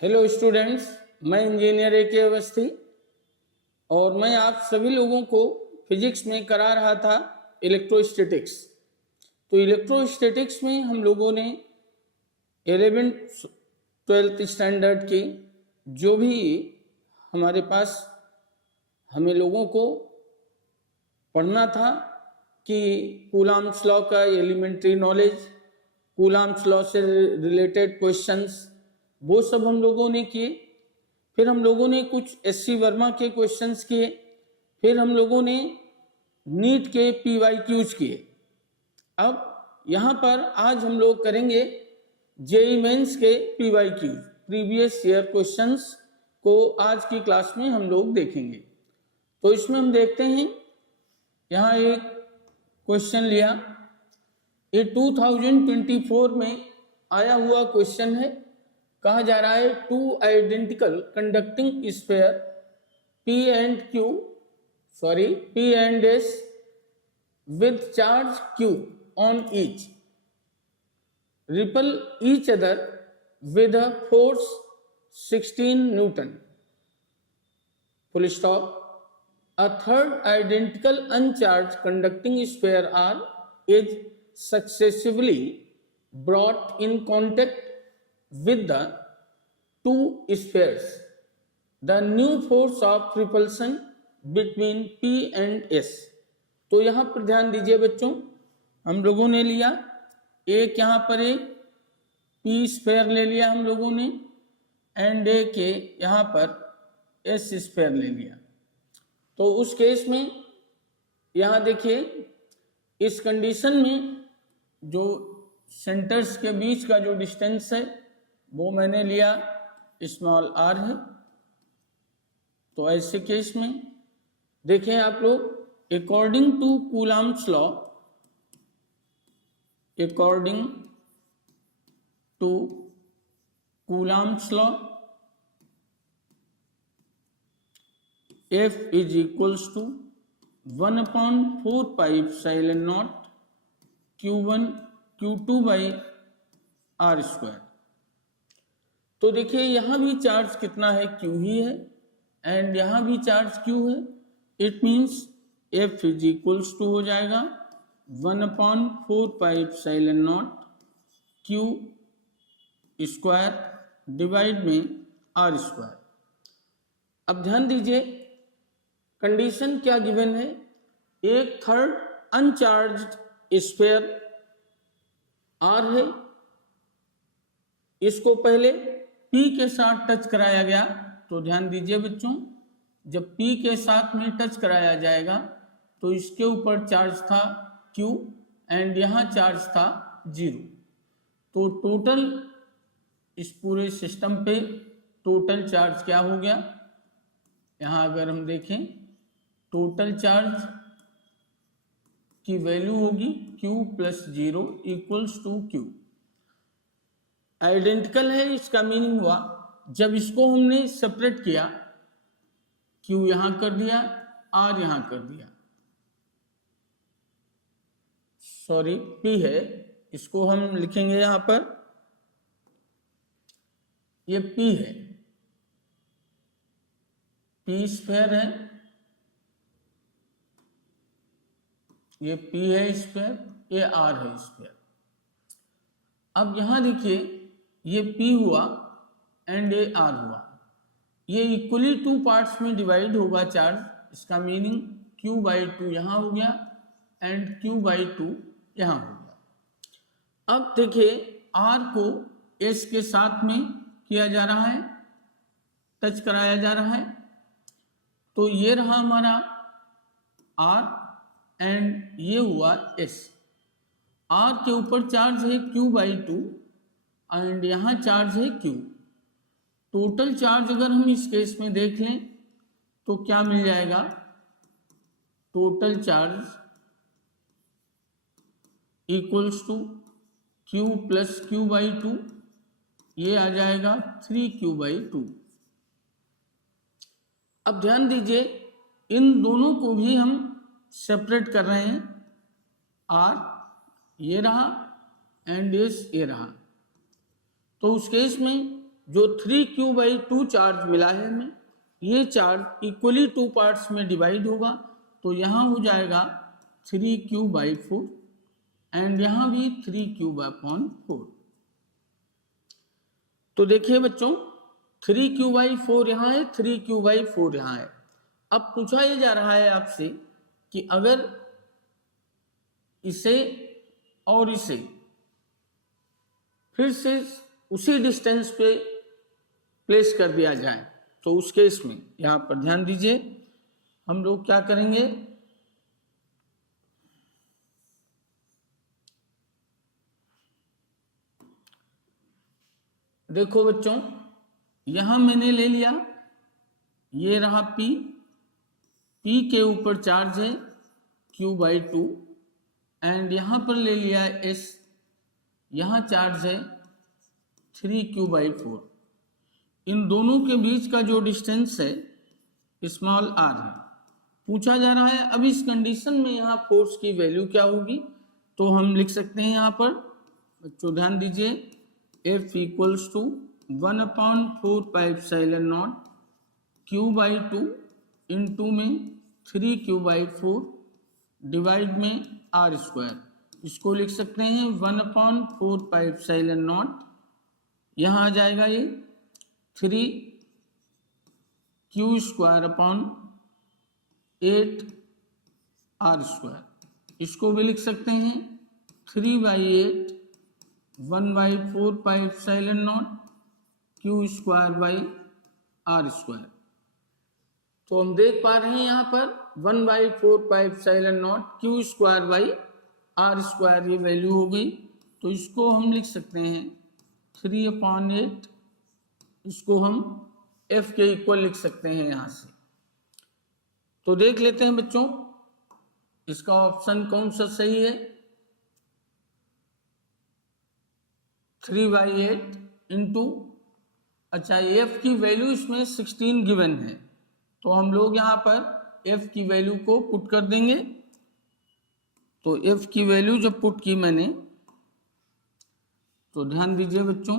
Hello students, मैं engineer A के अवस्थी और मैं आप सभी लोगों को फिजिक्स में करा रहा था इलेक्ट्रोस्टैटिक्स। तो इलेक्ट्रोस्टैटिक्स में हम लोगों ने 11th-12th स्टैंडर्ड के जो भी हमारे पास हमें लोगों को पढ़ना था कि कूलम्ब्स लॉ का एलिमेंट्री नॉलेज, कूलम्ब्स लॉ से रिलेटेड क्वेश्चंस, वो सब हम लोगों ने किए। फिर हम लोगों ने कुछ एससी वर्मा के क्वेश्चंस किए। फिर हम लोगों ने नीट के PYQs किए। अब यहाँ पर आज हम लोग करेंगे जेईई मेंस के PYQs, प्रीवियस ईयर क्वेश्चंस को आज की क्लास में हम लोग देखेंगे। तो इसमें हम देखते हैं, यहाँ एक क्वेश्चन लिया, ये 2024 में आया हुआ क्वेश्चन है। कहा जा रहा है two identical conducting sphere P and S with charge Q on each repel each other with a force 16 Newton. Full stop. A third identical uncharged conducting sphere is successively brought in contact with the two spheres. The new force of repulsion between P and S. तो यहाँ पर ध्यान दीजिए बच्चों, हम लोगों ने लिया एक, यहाँ पर एक P स्फीयर ले लिया हम लोगों ने, एंड एक के यहाँ पर S स्फीयर ले लिया। तो उस केस में यहाँ देखिए, इस कंडीशन में जो सेंटर्स के बीच का जो डिस्टेंस है वो मैंने लिया स्मॉल r है। तो ऐसे केस में देखें आप लोग, according to Coulomb's law, according to Coulomb's law, F is equals to 1/4 pi epsilon naught Q1 Q2 by R square. तो देखिए यहाँ भी चार्ज कितना है, Q ही है, एंड यहाँ भी चार्ज Q है। It means F is equals to हो जाएगा 1/4 pi epsilon naught Q square divide में R स्क्वायर। अब ध्यान दीजिए, कंडीशन क्या गिवन है, एक थर्ड अनचार्ज्ड स्फीयर R है, इसको पहले P के साथ टच कराया गया। तो ध्यान दीजिए बच्चों, जब P के साथ में टच कराया जाएगा तो इसके ऊपर चार्ज था Q एंड यहाँ चार्ज था 0। तो टोटल इस पूरे सिस्टम पे टोटल चार्ज क्या हो गया, यहाँ अगर हम देखें टोटल चार्ज की वैल्यू होगी Q + 0 = Q। आइडेंटिकल है, इसका मीनिंग हुआ जब इसको हमने सेपरेट किया, Q यहां कर दिया, R यहां कर दिया, सॉरी P है, इसको हम लिखेंगे यहां पर, ये P है, P स्फीयर है, ये P है स्फीयर, ये R है स्फीयर। अब यहां देखिए, ये P हुआ एंड ये R हुआ, ये इक्वली टू पार्ट्स में डिवाइड होगा चार्ज। इसका मीनिंग Q/2 यहाँ हो गया एंड Q/2 यहाँ हो गया। अब देखिए, R को S के साथ में किया जा रहा है, टच कराया जा रहा है। तो ये रहा हमारा R एंड ये हुआ S। R के ऊपर चार्ज है Q/2 एंड यहाँ चार्ज है Q। टोटल चार्ज अगर हम इस केस में देख लें तो क्या मिल जाएगा, total charge equals to Q + Q/2, ये आ जाएगा 3Q/2। अब ध्यान दीजिए, इन दोनों को भी हम सेपरेट कर रहे हैं, R ये रहा एंड S ये रहा। तो उस केस में जो 3q/2 चार्ज मिला है हमें, ये चार्ज इक्वली 2 पार्ट्स में डिवाइड होगा, तो यहाँ हो जाएगा 3q/4 एंड यहाँ भी 3q/4। तो देखिए बच्चों 3q/4 यहाँ है, 3q/4 यहाँ है। अब पूछा ये जा रहा है आपसे कि अगर इसे और इसे फिर से उसी डिस्टेंस पे प्लेस कर दिया जाए, तो उस केस में यहां पर ध्यान दीजिए, हम लोग क्या करेंगे, देखो बच्चों यहां मैंने ले लिया, ये रहा P के ऊपर चार्ज है q/2 एंड यहां पर ले लिया है S, यहां चार्ज है 3q/4। इन दोनों के बीच का जो डिस्टेंस है स्मॉल r है। पूछा जा रहा है अब इस कंडीशन में यहाँ फोर्स की वैल्यू क्या होगी, तो हम लिख सकते हैं यहाँ पर बच्चों ध्यान दीजिए, F = 1/4πε0 q/2 इंटू में 3q/4 डिवाइड में r²। इसको लिख सकते हैं 1/4πε0, यहाँ आ जाएगा ये 3q²/8 r²। इसको भी लिख सकते हैं 3/8 1/4πε0 q²/r²। तो हम देख पा रहे हैं यहाँ पर 1/4πε0 q²/r², ये वैल्यू हो गई। तो इसको हम लिख सकते हैं 3/8, इसको हम F के इक्वल लिख सकते हैं यहाँ से। तो देख लेते हैं बच्चों इसका ऑप्शन कौन सा सही है। 3/8 इंटू, अच्छा F की वैल्यू इसमें 16 गिवन है, तो हम लोग यहाँ पर F की वैल्यू को पुट कर देंगे। तो F की वैल्यू जब पुट की मैंने, तो ध्यान दीजिए बच्चों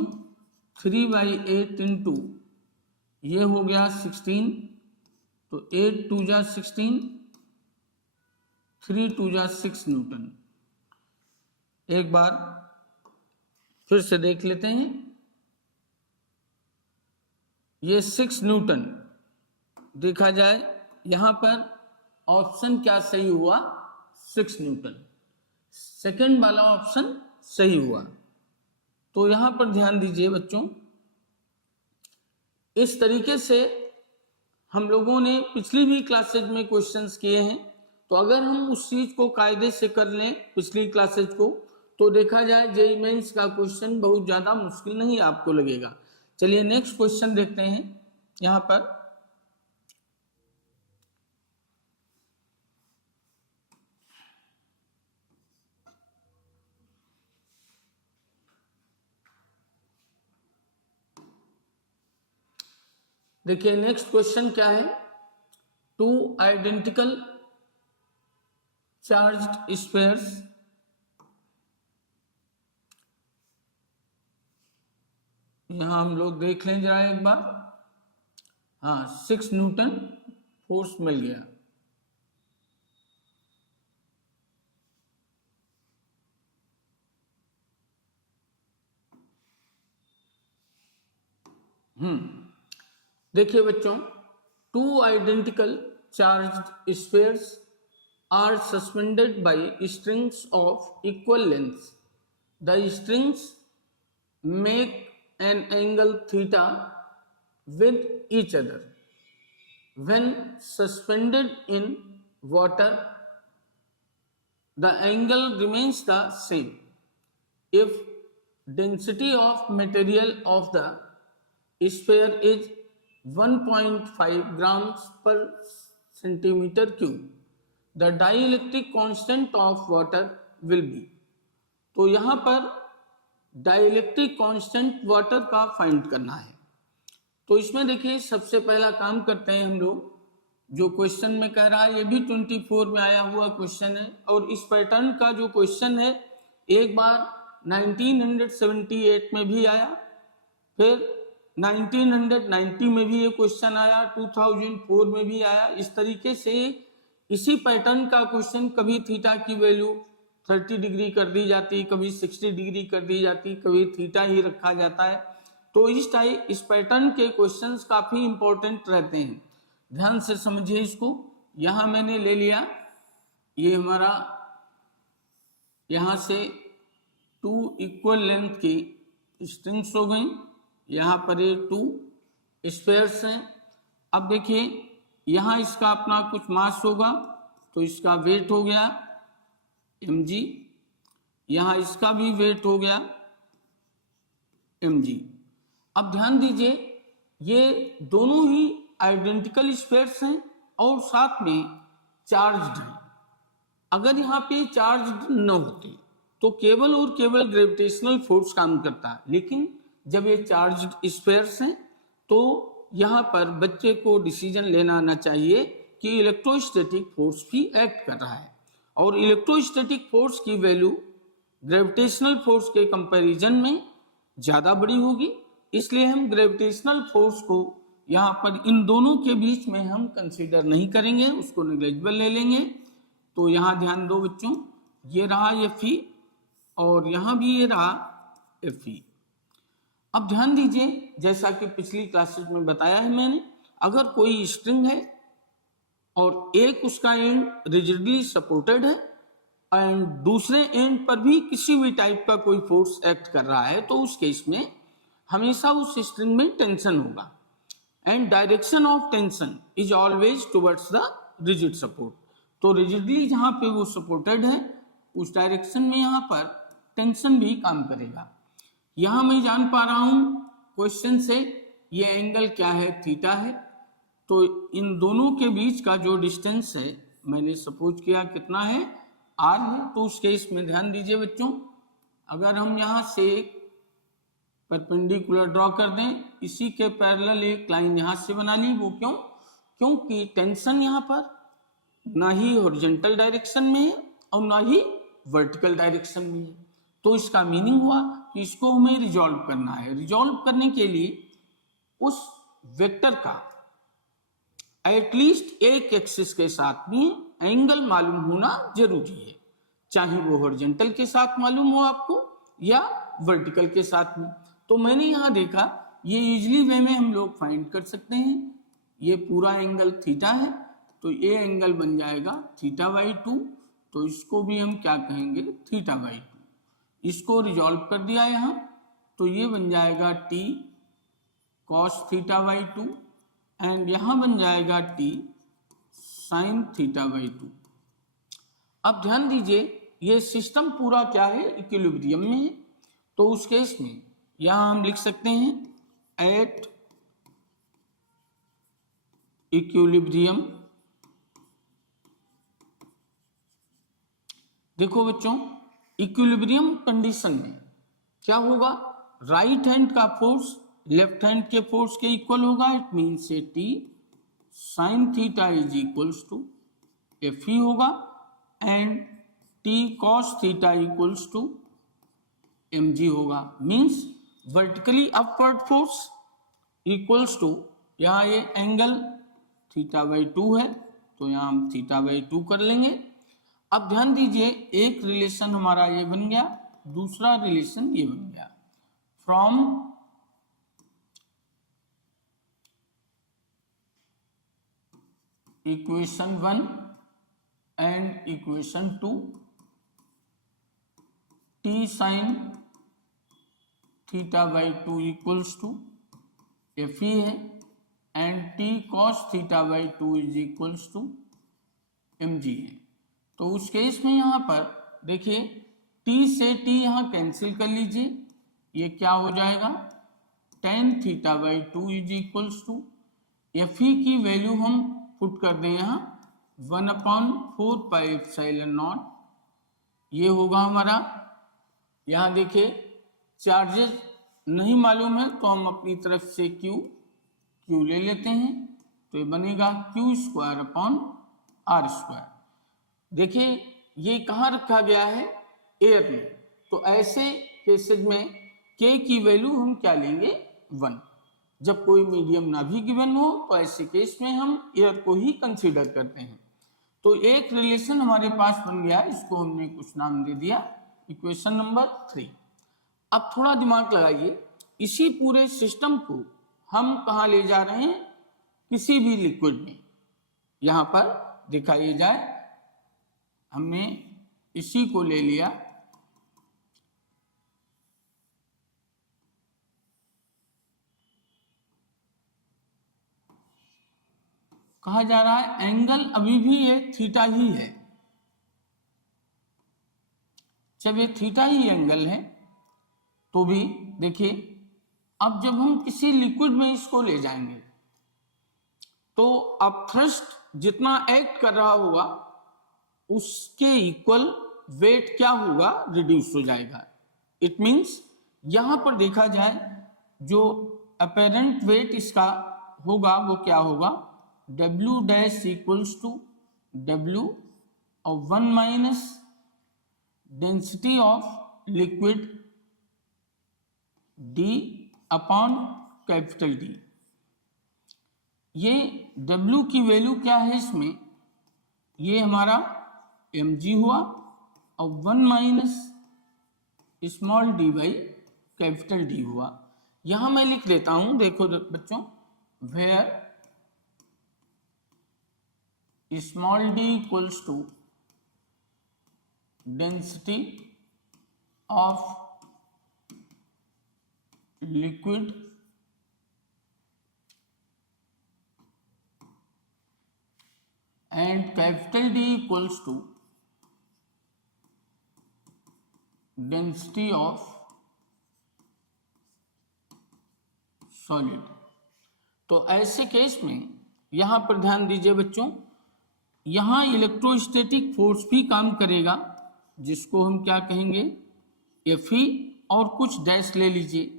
3/8 इंटू ये हो गया 16, तो 8 2 जा 16, 3 2 जा 6 न्यूटन। एक बार फिर से देख लेते हैं, ये 6 न्यूटन देखा जाए, यहां पर ऑप्शन क्या सही हुआ, 6 न्यूटन, सेकंड वाला ऑप्शन सही हुआ। तो यहां पर ध्यान दीजिए बच्चों, इस तरीके से हम लोगों ने पिछली भी क्लासेज में क्वेश्चंस किए हैं। तो अगर हम उस चीज को कायदे से कर लें पिछली क्लासेज को, तो देखा जाए जेईई मेंस का क्वेश्चन बहुत ज्यादा मुश्किल नहीं आपको लगेगा। चलिए नेक्स्ट क्वेश्चन देखते हैं। यहां पर देखिए नेक्स्ट क्वेश्चन क्या है, 2 आइडेंटिकल चार्ज्ड स्फीयर्स यहां हम लोग देख लें जरा एक बार। हाँ 6 न्यूटन फोर्स मिल गया। देखिए बच्चों 2 identical charged spheres are suspended by strings of equal length. The strings make an angle theta with each other. When suspended in water, the angle remains the same if density of material of the sphere is 1.5 grams per centimeter cube. The dielectric constant of water will be। तो यहां पर dielectric constant water का find करना है। तो इसमें देखिए सबसे पहला काम करते हैं हम लोग, जो क्वेश्चन में कह रहा है ये भी 24 में आया हुआ क्वेश्चन है, और इस पैटर्न का जो क्वेश्चन है एक बार 1978 में भी आया, फिर 1990 में भी ये क्वेश्चन आया, 2004 में भी आया। इस तरीके से इसी पैटर्न का क्वेश्चन कभी थीटा की वैल्यू 30 डिग्री कर दी जाती, कभी 60 डिग्री कर दी जाती, कभी थीटा ही रखा जाता है। तो इस पैटर्न के क्वेश्चंस काफी इंपॉर्टेंट रहते हैं, ध्यान से समझिए इसको। यहां मैंने ले लिया, ये हमारा यहां से 2 इक्वल लेंथ की स्ट्रिंग्स हो गई, यहाँ पर ये 2 स्पेयर्स हैं। अब देखिए यहाँ इसका अपना कुछ मास होगा, तो इसका वेट हो गया mg, यहाँ इसका भी वेट हो गया mg। अब ध्यान दीजिए ये दोनों ही आइडेंटिकल स्पेयर्स हैं और साथ में चार्ज्ड हैं। अगर यहाँ पे चार्ज न होते तो केवल और केवल ग्रेविटेशनल फोर्स काम करता है, लेकिन जब ये चार्ज्ड स्फीयर्स हैं तो यहाँ पर बच्चे को डिसीजन लेना आना चाहिए कि इलेक्ट्रोस्टैटिक फोर्स भी एक्ट कर रहा है, और इलेक्ट्रोस्टैटिक फोर्स की वैल्यू ग्रेविटेशनल फोर्स के कंपैरिजन में ज़्यादा बड़ी होगी। इसलिए हम ग्रेविटेशनल फोर्स को यहाँ पर इन दोनों के बीच में हम कंसीडर नहीं करेंगे, उसको नेग्लिजिबल ले लेंगे। तो यहाँ ध्यान दो बच्चों, ये रहा Fe और यहाँ भी ये रहा Fe। अब ध्यान दीजिए, जैसा कि पिछली क्लासेस में बताया है मैंने, अगर कोई स्ट्रिंग है और एक उसका एंड रिजिडली सपोर्टेड है एंड दूसरे एंड पर भी किसी भी टाइप का कोई फोर्स एक्ट कर रहा है, तो उस केस में हमेशा उस स्ट्रिंग में टेंशन होगा, and direction of tension is always towards the rigid support. तो रिजिडली जहां पे वो सपोर्टेड है उस डायरेक्शन में यहाँ पर टेंशन भी काम करेगा। यहाँ मैं जान पा रहा हूं क्वेश्चन से ये एंगल क्या है, थीटा है। तो इन दोनों के बीच का जो डिस्टेंस है मैंने सपोज किया कितना है, r है। तो उस केस में ध्यान दीजिए बच्चों, अगर हम यहाँ से परपेंडिकुलर ड्रॉ कर दें, इसी के पैरेलल एक लाइन यहाँ से बना ली। वो क्यों? क्योंकि टेंशन यहाँ पर ना ही हॉरिजॉन्टल डायरेक्शन में है और ना ही वर्टिकल डायरेक्शन में है। तो इसका मीनिंग हुआ कि इसको हमें रिजॉल्व करना है। रिजॉल्व करने के लिए उस वेक्टर का एटलीस्ट एक एक्सिस के साथ में एंगल मालूम होना जरूरी है, चाहे वो हॉरिजॉन्टल के साथ मालूम हो आपको या वर्टिकल के साथ में। तो मैंने यहाँ देखा ये इजीली वे में हम लोग फाइंड कर सकते हैं। ये पूरा एंगल थीटा है, तो ये एंगल बन जाएगा θ/2। तो इसको भी हम क्या कहेंगे, θ/2। इसको रिजॉल्व कर दिया यहाँ, तो ये बन जाएगा t cos θ/2 एंड यहाँ बन जाएगा t sin θ/2। अब ध्यान दीजिए ये सिस्टम पूरा क्या है, इक्विलिब्रियम में है। तो उस केस में यहाँ हम लिख सकते हैं एट इक्विलिब्रियम। देखो बच्चों, इक्विलिब्रियम कंडीशन में क्या होगा, राइट हैंड का फोर्स लेफ्ट हैंड के फोर्स के इक्वल होगा। It means say t sin θ is equals to Fe होगा and t cos θ equals to mg होगा। Means vertically upward force equals to, यहाँ ये एंगल θ/2 है तो यहाँ हम θ/2 कर लेंगे। अब ध्यान दीजिए एक रिलेशन हमारा ये बन गया, दूसरा रिलेशन ये बन गया। From equation 1 and equation 2 t sin θ/2 equals to Fe है and t cos θ/2 is equals to mg है। तो उस केस में यहाँ पर देखिए t से t यहाँ कैंसिल कर लीजिए, ये क्या हो जाएगा tan θ/2 is equals to Fe की वैल्यू हम पुट कर दें यहाँ 1/4πε0। ये होगा हमारा, यहाँ देखिए चार्जेस नहीं मालूम है तो हम अपनी तरफ से Q ले लेते हैं, तो ये बनेगा Q²/r²। देखिए ये कहाँ रखा गया है, एयर में। तो ऐसे केसेस में K की वैल्यू हम क्या लेंगे 1। जब कोई मीडियम ना भी गिवन हो तो ऐसे केस में हम एयर को ही कंसीडर करते हैं। तो एक रिलेशन हमारे पास बन गया, इसको हमने कुछ नाम दे दिया इक्वेशन नंबर 3। अब थोड़ा दिमाग लगाइए, इसी पूरे सिस्टम को हम कहाँ ले जा रहे हैं, किसी भी लिक्विड में। यहां पर दिखाइए जाए, हमने इसी को ले लिया, कहा जा रहा है एंगल अभी भी ये थीटा ही है। जब ये थीटा ही एंगल है तो भी देखिए, अब जब हम किसी लिक्विड में इसको ले जाएंगे तो अब थ्रस्ट जितना एक्ट कर रहा होगा उसके इक्वल वेट क्या होगा, रिड्यूस हो जाएगा। इट मींस यहां पर देखा जाए जो अपेरेंट वेट इसका होगा वो क्या होगा, W dash equals to W और 1 minus density of liquid D upon capital D। ये W की वैल्यू क्या है इसमें, ये हमारा mg हुआ और 1 minus small d by capital D हुआ। यहां मैं लिख देता हूं, देखो बच्चों, where small d equals to density of liquid and capital D equals to density of solid। तो ऐसे केस में यहां पर ध्यान दीजिए बच्चों, यहां इलेक्ट्रोस्टैटिक फोर्स भी काम करेगा, जिसको हम क्या कहेंगे, Fe, और कुछ डैश ले लीजिए,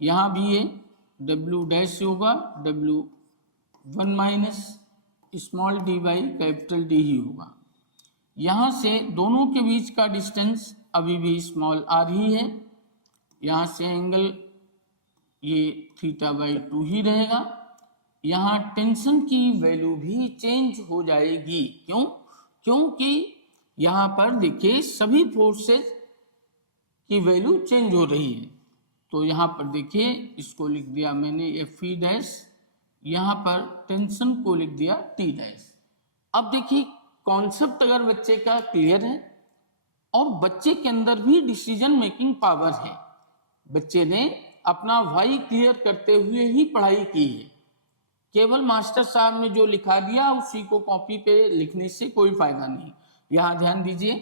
यहां भी ये W डैश होगा, W 1 minus small d by capital D ही होगा। यहां से दोनों के बीच का डिस्टेंस अभी भी स्मॉल r ही है, यहां से एंगल ये थीटा बाई 2 ही रहेगा। यहां टेंशन की वैल्यू भी चेंज हो जाएगी, क्यों, क्योंकि यहां पर देखिए सभी फोर्सेस की वैल्यू चेंज हो रही है। तो यहां पर देखिए इसको लिख दिया मैंने Fe डैश, यहां पर टेंशन को लिख दिया T डैश। अब देखिए कॉन्सेप्ट अगर बच्चे का क्लियर है और बच्चे के अंदर भी डिसीजन मेकिंग पावर है, बच्चे ने अपना वाई क्लियर करते हुए ही पढ़ाई की है, केवल मास्टर साहब ने जो लिखा दिया उसी को कॉपी पे लिखने से कोई फायदा नहीं। यहां ध्यान दीजिए,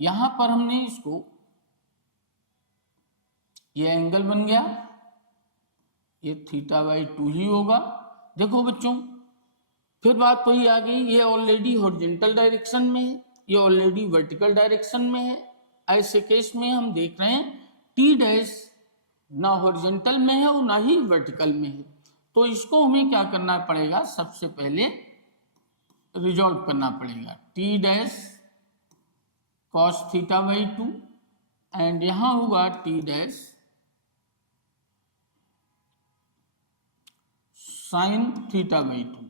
यहां पर हमने इसको, ये एंगल बन गया, ये थीटा बाई 2 ही होगा। देखो बच्चों, फिर बात वही आ गई, ये ऑलरेडी हॉरिजॉन्टल डायरेक्शन में है, ये ऑलरेडी वर्टिकल डायरेक्शन में है। ऐसे केस में हम देख रहे हैं टी डैश ना हॉरिजॉन्टल में है और ना ही वर्टिकल में है, तो इसको हमें क्या करना पड़ेगा, सबसे पहले रिजॉल्व करना पड़ेगा। T dash cos theta by 2 and यहां होगा T dash sine theta by 2।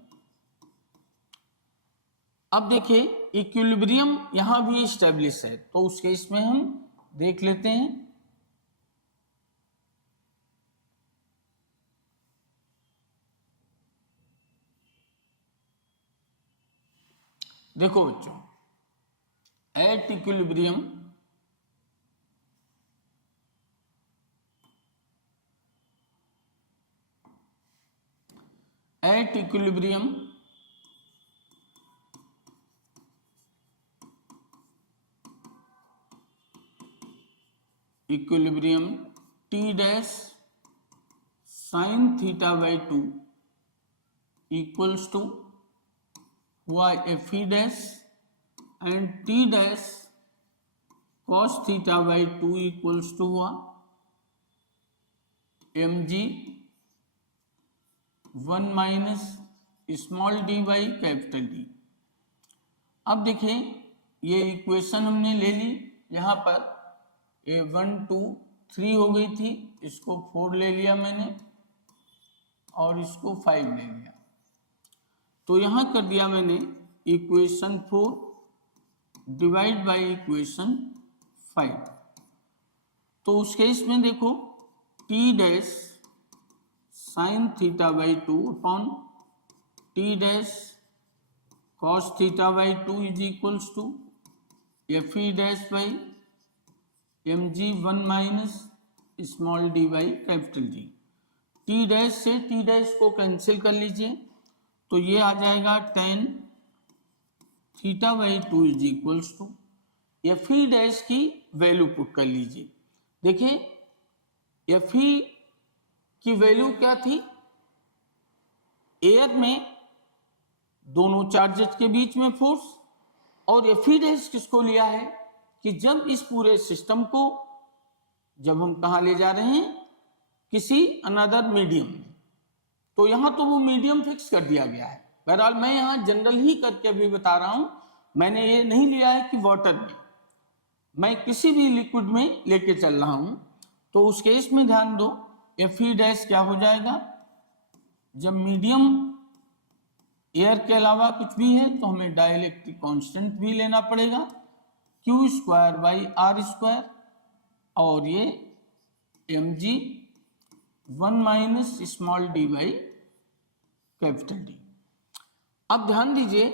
अब देखिए इक्विलिब्रियम यहां भी स्टेब्लिश है, तो उस केस में हम देख लेते हैं। देखो बच्चों, at equilibrium equilibrium T dash sine theta by 2 equals to हुआ Fe dash and T dash cos theta by 2 equals to हुआ mg 1 minus small d by capital D। अब देखिए ये इक्वेशन हमने ले ली, यहाँ पर ये 1 2 3 हो गई थी, इसको 4 ले लिया मैंने, और इसको 5 ले लिया। तो यहाँ कर दिया मैंने इक्वेशन 4 डिवाइड बाई इक्वेशन 5। तो उस केस में देखो T dash sine theta by 2 upon T dash cos theta by 2 is equals to F E dash by M G 1 minus small D by capital D. T dash से T dash को cancel कर लीजिए, तो ये आ जाएगा tan theta by 2 is equals to F E dash की value put कर लीजिए। देखिए एफ ई की वैल्यू क्या थी, एयर में दोनों चार्जेस के बीच में फोर्स, और एफ ई डैश किसको लिया है कि जब इस पूरे सिस्टम को जब हम कहा ले जा रहे हैं किसी अनदर मीडियम में, तो यहां तो वो मीडियम फिक्स कर दिया गया है। बहरहाल मैं यहां जनरल ही करके अभी बता रहा हूं, मैंने ये नहीं लिया है कि वाटर में, मैं किसी भी लिक्विड में लेके चल रहा हूं। तो उस केस में ध्यान दो एफ ई डैश क्या हो जाएगा, जब मीडियम एयर के अलावा कुछ भी है तो हमें डाइलेक्ट्रिक कांस्टेंट भी लेना पड़ेगा, Q square by R square, और ये M G 1 minus small D by capital D. अब ध्यान दीजिए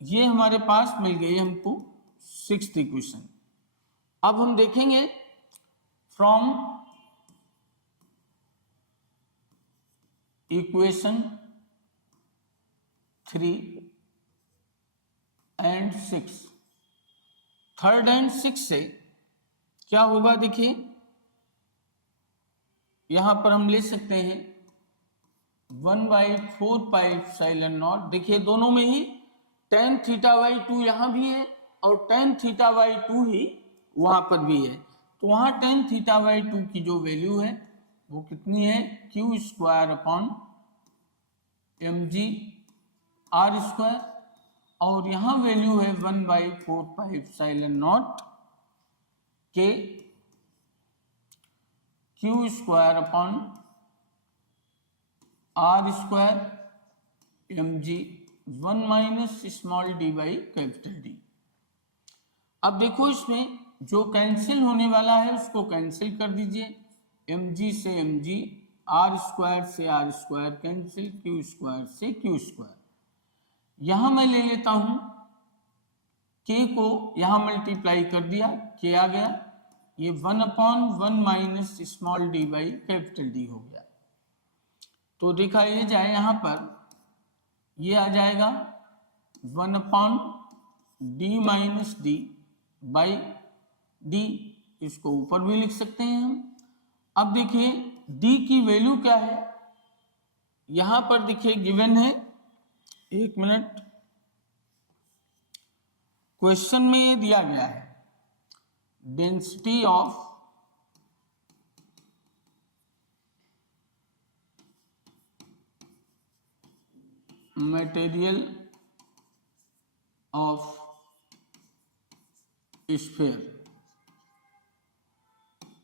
ये हमारे पास मिल गई हमको 6th इक्वेशन। अब हम देखेंगे from equation 3 and 6, 3rd and 6 से क्या होगा। देखिए यहां पर हम ले सकते हैं 1/4 पाई एप्सिलॉन नॉट। देखिए दोनों में ही tan थीटा बाई 2 यहां भी है और tan थीटा बाई 2 ही वहां पर भी है। तो वहां tan थीटा बाई 2 की जो वैल्यू है वो कितनी है, Q square upon M G R square, और यहां वैल्यू है 1/4 पाई एप्सिलॉन नॉट के Q square upon R square M G 1 minus small D by capital D. अब देखो इसमें जो कैंसिल होने वाला है उसको कैंसिल कर दीजिए, एम जी से एम जी, आर स्क्वायर से R square cancel, Q square से क्यू स्क्वायर। यहां मैं ले लेता हूं के को, यहां मल्टीप्लाई कर दिया, के आ गया, ये 1/1 minus small D by capital D हो गया। तो देखा ये जाए यहां पर ये आ जाएगा 1/d minus D by D, इसको ऊपर भी लिख सकते हैं हम। अब देखिए d की वैल्यू क्या है, यहां पर देखिए गिवन है, एक मिनट, क्वेश्चन में ये दिया गया है density of material of sphere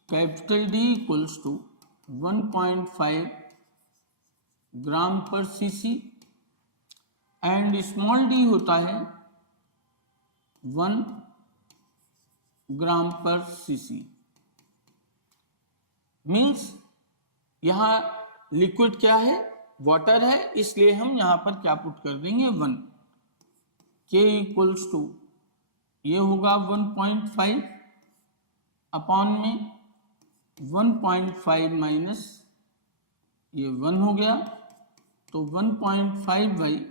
capital D equals to 1.5 gram per CC and small d होता है 1 ग्राम पर सीसी। मीन्स यहां लिक्विड क्या है, वाटर है, इसलिए हम यहां पर क्या पुट कर देंगे 1, के इक्वल्स टू ये होगा 1.5 अपॉन में 1.5 माइनस ये 1 हो गया, तो 1.5 बाई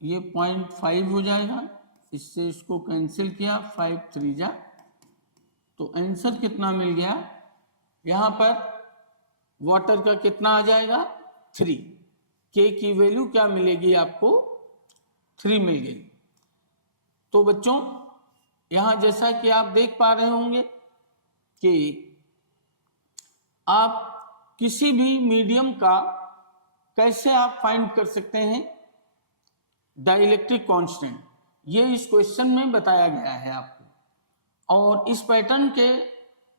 ये 0.5 हो जाएगा, इससे इसको कैंसिल किया, 5 3 जा, तो आंसर कितना मिल गया, यहां पर वाटर का कितना आ जाएगा 3, के की वैल्यू क्या मिलेगी आपको 3 मिल गई। तो बच्चों यहां जैसा कि आप देख पा रहे होंगे कि आप किसी भी मीडियम का कैसे आप फाइंड कर सकते हैं डाइलेक्ट्रिक कांस्टेंट, ये इस क्वेश्चन में बताया गया है आपको। और इस पैटर्न के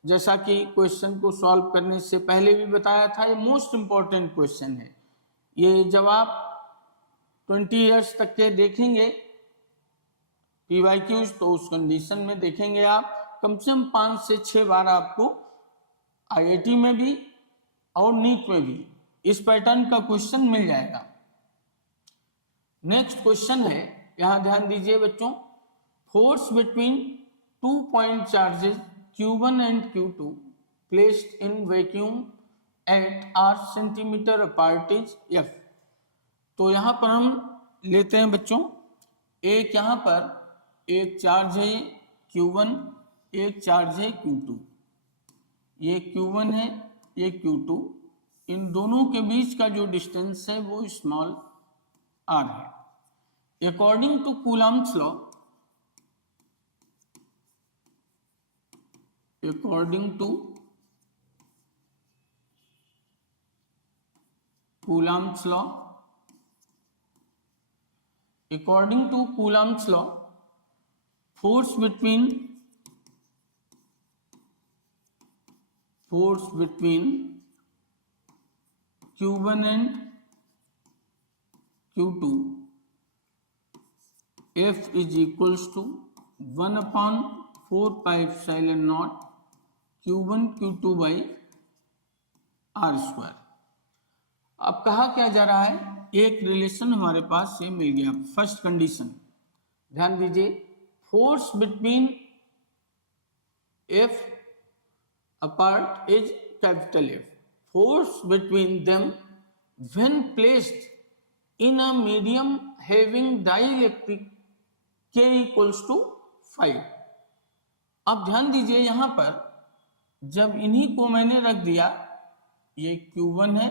जैसा कि क्वेश्चन को सॉल्व करने से पहले भी बताया था, ये मोस्ट इंपॉर्टेंट क्वेश्चन है, ये जब आप 20 ईयर्स तक के देखेंगे PYQs, तो उस कंडीशन में देखेंगे आप कम से कम 5 से 6 बार आपको IIT में भी और नीट में भी इस पैटर्न का क्वेश्चन मिल जाएगा। नेक्स्ट क्वेश्चन है, यहां ध्यान दीजिए बच्चों, force between 2 point charges Q1 and Q2 placed in vacuum at r centimeter apart is F। तो यहां पर हम लेते हैं बच्चों, एक यहां पर एक चार्ज है Q1, एक चार्ज है Q2, ये Q1 है, ये Q2, इन दोनों के बीच का जो डिस्टेंस है वो स्मॉल r है। According to Coulomb's law, according to Coulomb's law, according to Coulomb's law, force between Q1 and Q2 F is equals to 1 upon 4 pi epsilon naught Q1 Q2 by r square. अब कहा क्या जा रहा है, एक relation हमारे पास ये मिल गया। फर्स्ट कंडीशन ध्यान दीजिए, force between F apart is capital F, force between them when placed in a medium having dielectric K equals to 5। अब ध्यान दीजिए यहां पर जब इन्हीं को मैंने रख दिया, ये Q1 है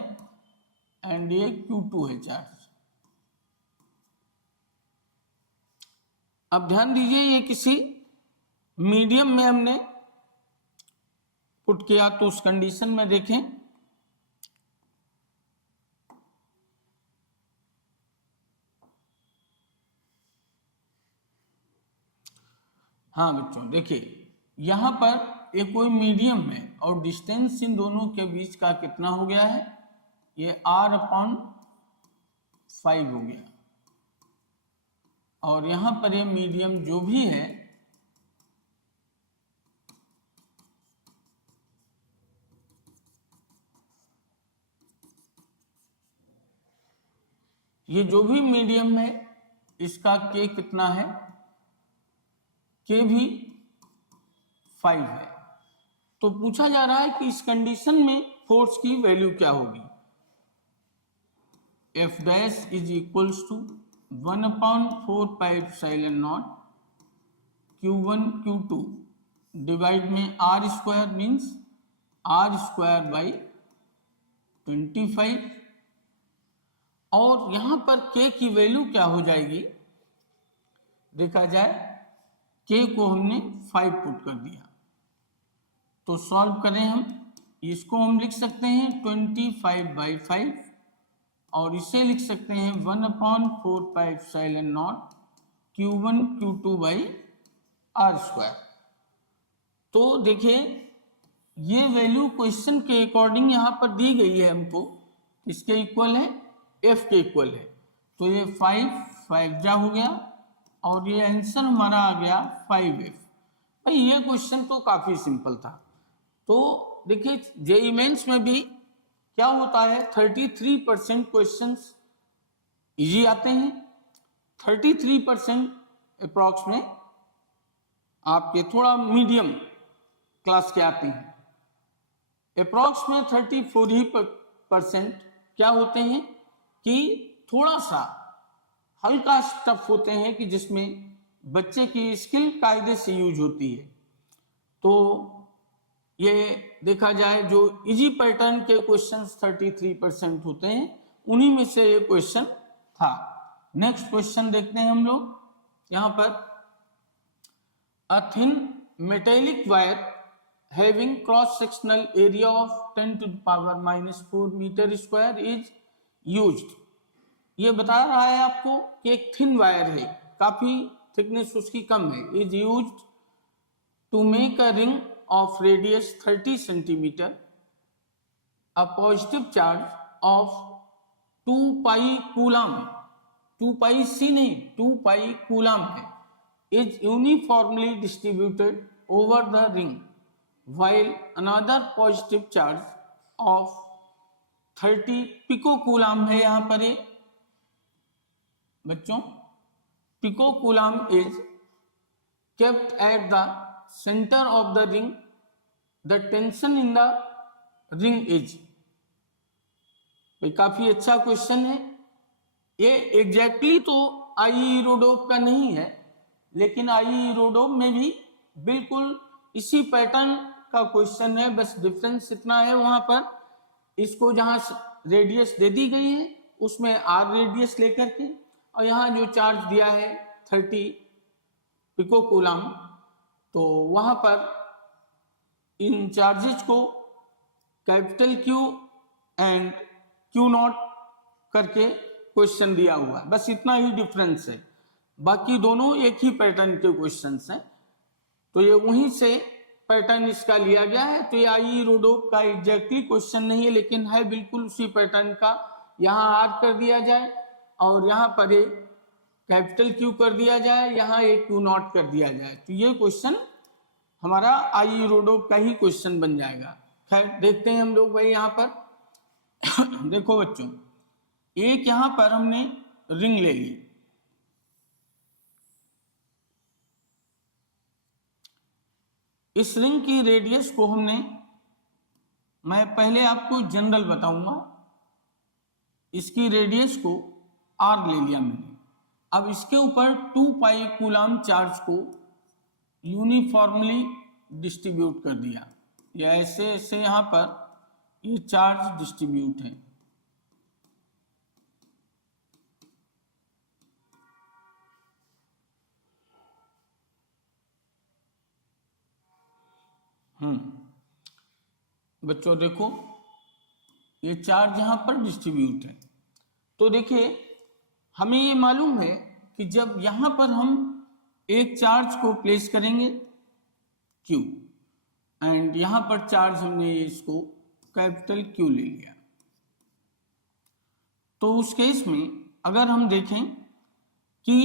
एंड ये Q2 है चार्ज। अब ध्यान दीजिए ये किसी मीडियम में हमने पुट किया, तो उस कंडीशन में देखें हाँ बच्चों देखिए यहां पर एक कोई मीडियम है और डिस्टेंस इन दोनों के बीच का कितना हो गया है, ये r/5 हो गया। और यहां पर ये मीडियम जो भी है ये जो भी मीडियम है इसका K कितना है, K भी 5 है। तो पूछा जा रहा है कि इस कंडीशन में फोर्स की वैल्यू क्या होगी। F dash is equals to 1 upon 4 pi epsilon naught Q1 Q2 divide में r square means r square by 25। और यहां पर K की वैल्यू क्या हो जाएगी, देखा जाए K को हमने 5 पुट कर दिया, तो सॉल्व करें हम, इसको हम लिख सकते हैं 25/5 और इसे लिख सकते हैं 1 upon 4 pi epsilon naught Q1 Q2 by r square. तो देखिए ये वैल्यू क्वेश्चन के अकॉर्डिंग यहाँ पर दी गई है हमको, इसके इक्वल है, F के इक्वल है। तो ये 5 जा हो गया और ये आंसर हमारा आ गया 5F। भाई ये क्वेश्चन तो काफी सिंपल था। तो देखिए जेईई मेंस में भी क्या होता है, 33% क्वेश्चंस इजी आते हैं, 33% अप्रॉक्स में आपके थोड़ा मीडियम क्लास के आते हैं, अप्रॉक्स में 34% क्या होते हैं कि थोड़ा सा हल्का स्टफ होते हैं कि जिसमें बच्चे की स्किल कायदे से यूज होती है। तो ये देखा जाए जो इजी पैटर्न के क्वेश्चंस 33% होते हैं, उन्हीं में से ये क्वेश्चन था। नेक्स्ट क्वेश्चन देखते हैं हम लोग। यहां पर a thin metallic wire having cross sectional area of 10⁻⁻⁴ meter square is used. ये बता रहा है आपको कि एक थिन वायर है, काफी थिकनेस उसकी कम है, is used to make a ring of radius 30 centimeter, a positive charge of 2 pi coulomb, 2 pi C नहीं, 2 पाई कूलम है, is uniformly distributed over the ring while another positive charge of 30 pico coulomb है। यहां पर ये बच्चों pico coulomb is kept at the center of the ring, the tension in the ring is। काफी अच्छा question है ये। एग्जैक्टली तो आई रोडोप का नहीं है, लेकिन आई रोडोप में भी बिल्कुल इसी पैटर्न का क्वेश्चन है, बस डिफरेंस इतना है वहां पर इसको जहां रेडियस दे दी गई है उसमें आर रेडियस लेकर के, और यहाँ जो चार्ज दिया है 30 पिको कूलम, तो वहां पर इन चार्जेस को capital Q and Q not करके क्वेश्चन दिया हुआ है, बस इतना ही डिफरेंस है, बाकी दोनों एक ही पैटर्न के क्वेश्चंस हैं। तो ये वहीं से पैटर्न इसका लिया गया है। तो ये आई रोडोप का एग्जैक्टली क्वेश्चन नहीं है, लेकिन है बिल्कुल उसी पैटर्न का। यहाँ आर कर दिया जाए और यहाँ पर एक कैपिटल क्यू कर दिया जाए, यहाँ एक क्यू नॉट कर दिया जाए, तो ये क्वेश्चन हमारा आई रोडोप का ही क्वेश्चन बन जाएगा। खैर देखते हैं हम लोग भाई यहाँ पर देखो बच्चों, एक यहाँ पर हमने रिंग ले ली, इस रिंग की रेडियस को हमने, मैं पहले आपको जनरल बताऊंगा, इसकी रेडियस को आर ले लिया मैंने। अब इसके ऊपर 2 पाई कूलम चार्ज को यूनिफॉर्मली डिस्ट्रीब्यूट कर दिया, या ऐसे ऐसे यहां पर ये चार्ज डिस्ट्रीब्यूट है। बच्चों देखो ये चार्ज यहां पर डिस्ट्रीब्यूट है। तो देखिए हमें ये मालूम है कि जब यहां पर हम एक चार्ज को प्लेस करेंगे Q, एंड यहां पर चार्ज हमने इसको कैपिटल Q ले लिया, तो उस केस में अगर हम देखें कि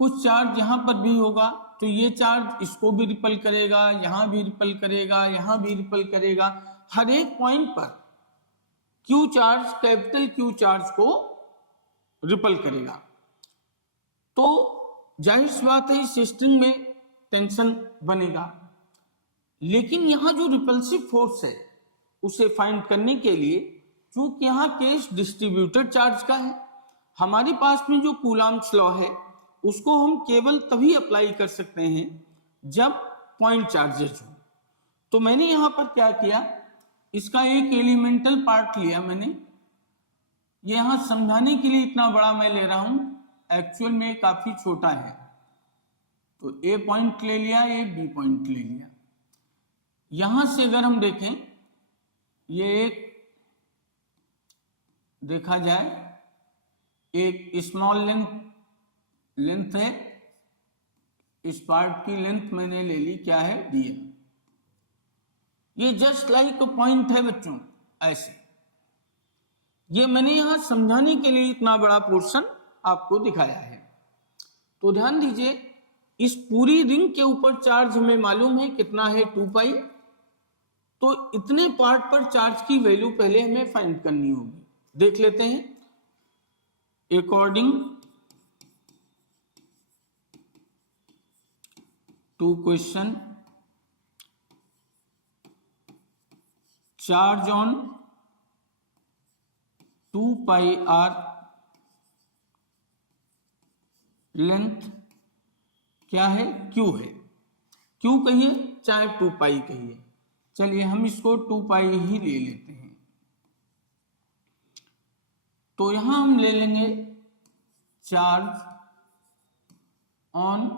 कुछ चार्ज यहां पर भी होगा तो ये चार्ज इसको भी रिपल करेगा, यहां भी रिपल करेगा, यहां भी रिपल करेगा, हर एक पॉइंट पर Q charge capital Q charge को रिपल करेगा। तो जाहिर सी बात है इस स्ट्रिंग में टेंशन बनेगा, लेकिन यहां जो रिपल्सिव फोर्स है उसे फाइंड करने के लिए, चूंकि यहां केस डिस्ट्रीब्यूटेड चार्ज का है, हमारे पास में जो कूलम्स लॉ है उसको हम केवल तभी अप्लाई कर सकते हैं जब पॉइंट चार्जेस हो। तो मैंने यहां पर क्या किया, इसका एक एलिमेंटल पार्ट लिया मैंने, ये यहां समझाने के लिए इतना बड़ा मैं ले रहा हूं, एक्चुअल में काफी छोटा है। तो ए पॉइंट ले लिया, ए बी पॉइंट ले लिया। यहां से अगर हम देखें, ये एक देखा जाए एक स्मॉल लेंथ है, इस पार्ट की लेंथ मैंने ले ली, क्या है dm। ये जस्ट लाइक पॉइंट है बच्चों, ऐसे ये मैंने यहां समझाने के लिए इतना बड़ा पोर्शन आपको दिखाया है। तो ध्यान दीजिए इस पूरी रिंग के ऊपर चार्ज हमें मालूम है कितना है 2 पाई, तो इतने पार्ट पर चार्ज की वैल्यू पहले हमें फाइंड करनी होगी। देख लेते हैं। According to question, charge on 2 pi R length क्या है, Q है। Q कहिए चाहे 2 पाई कहिए, चलिए हम इसको 2 पाई ही ले लेते हैं। तो यहां हम ले लेंगे charge on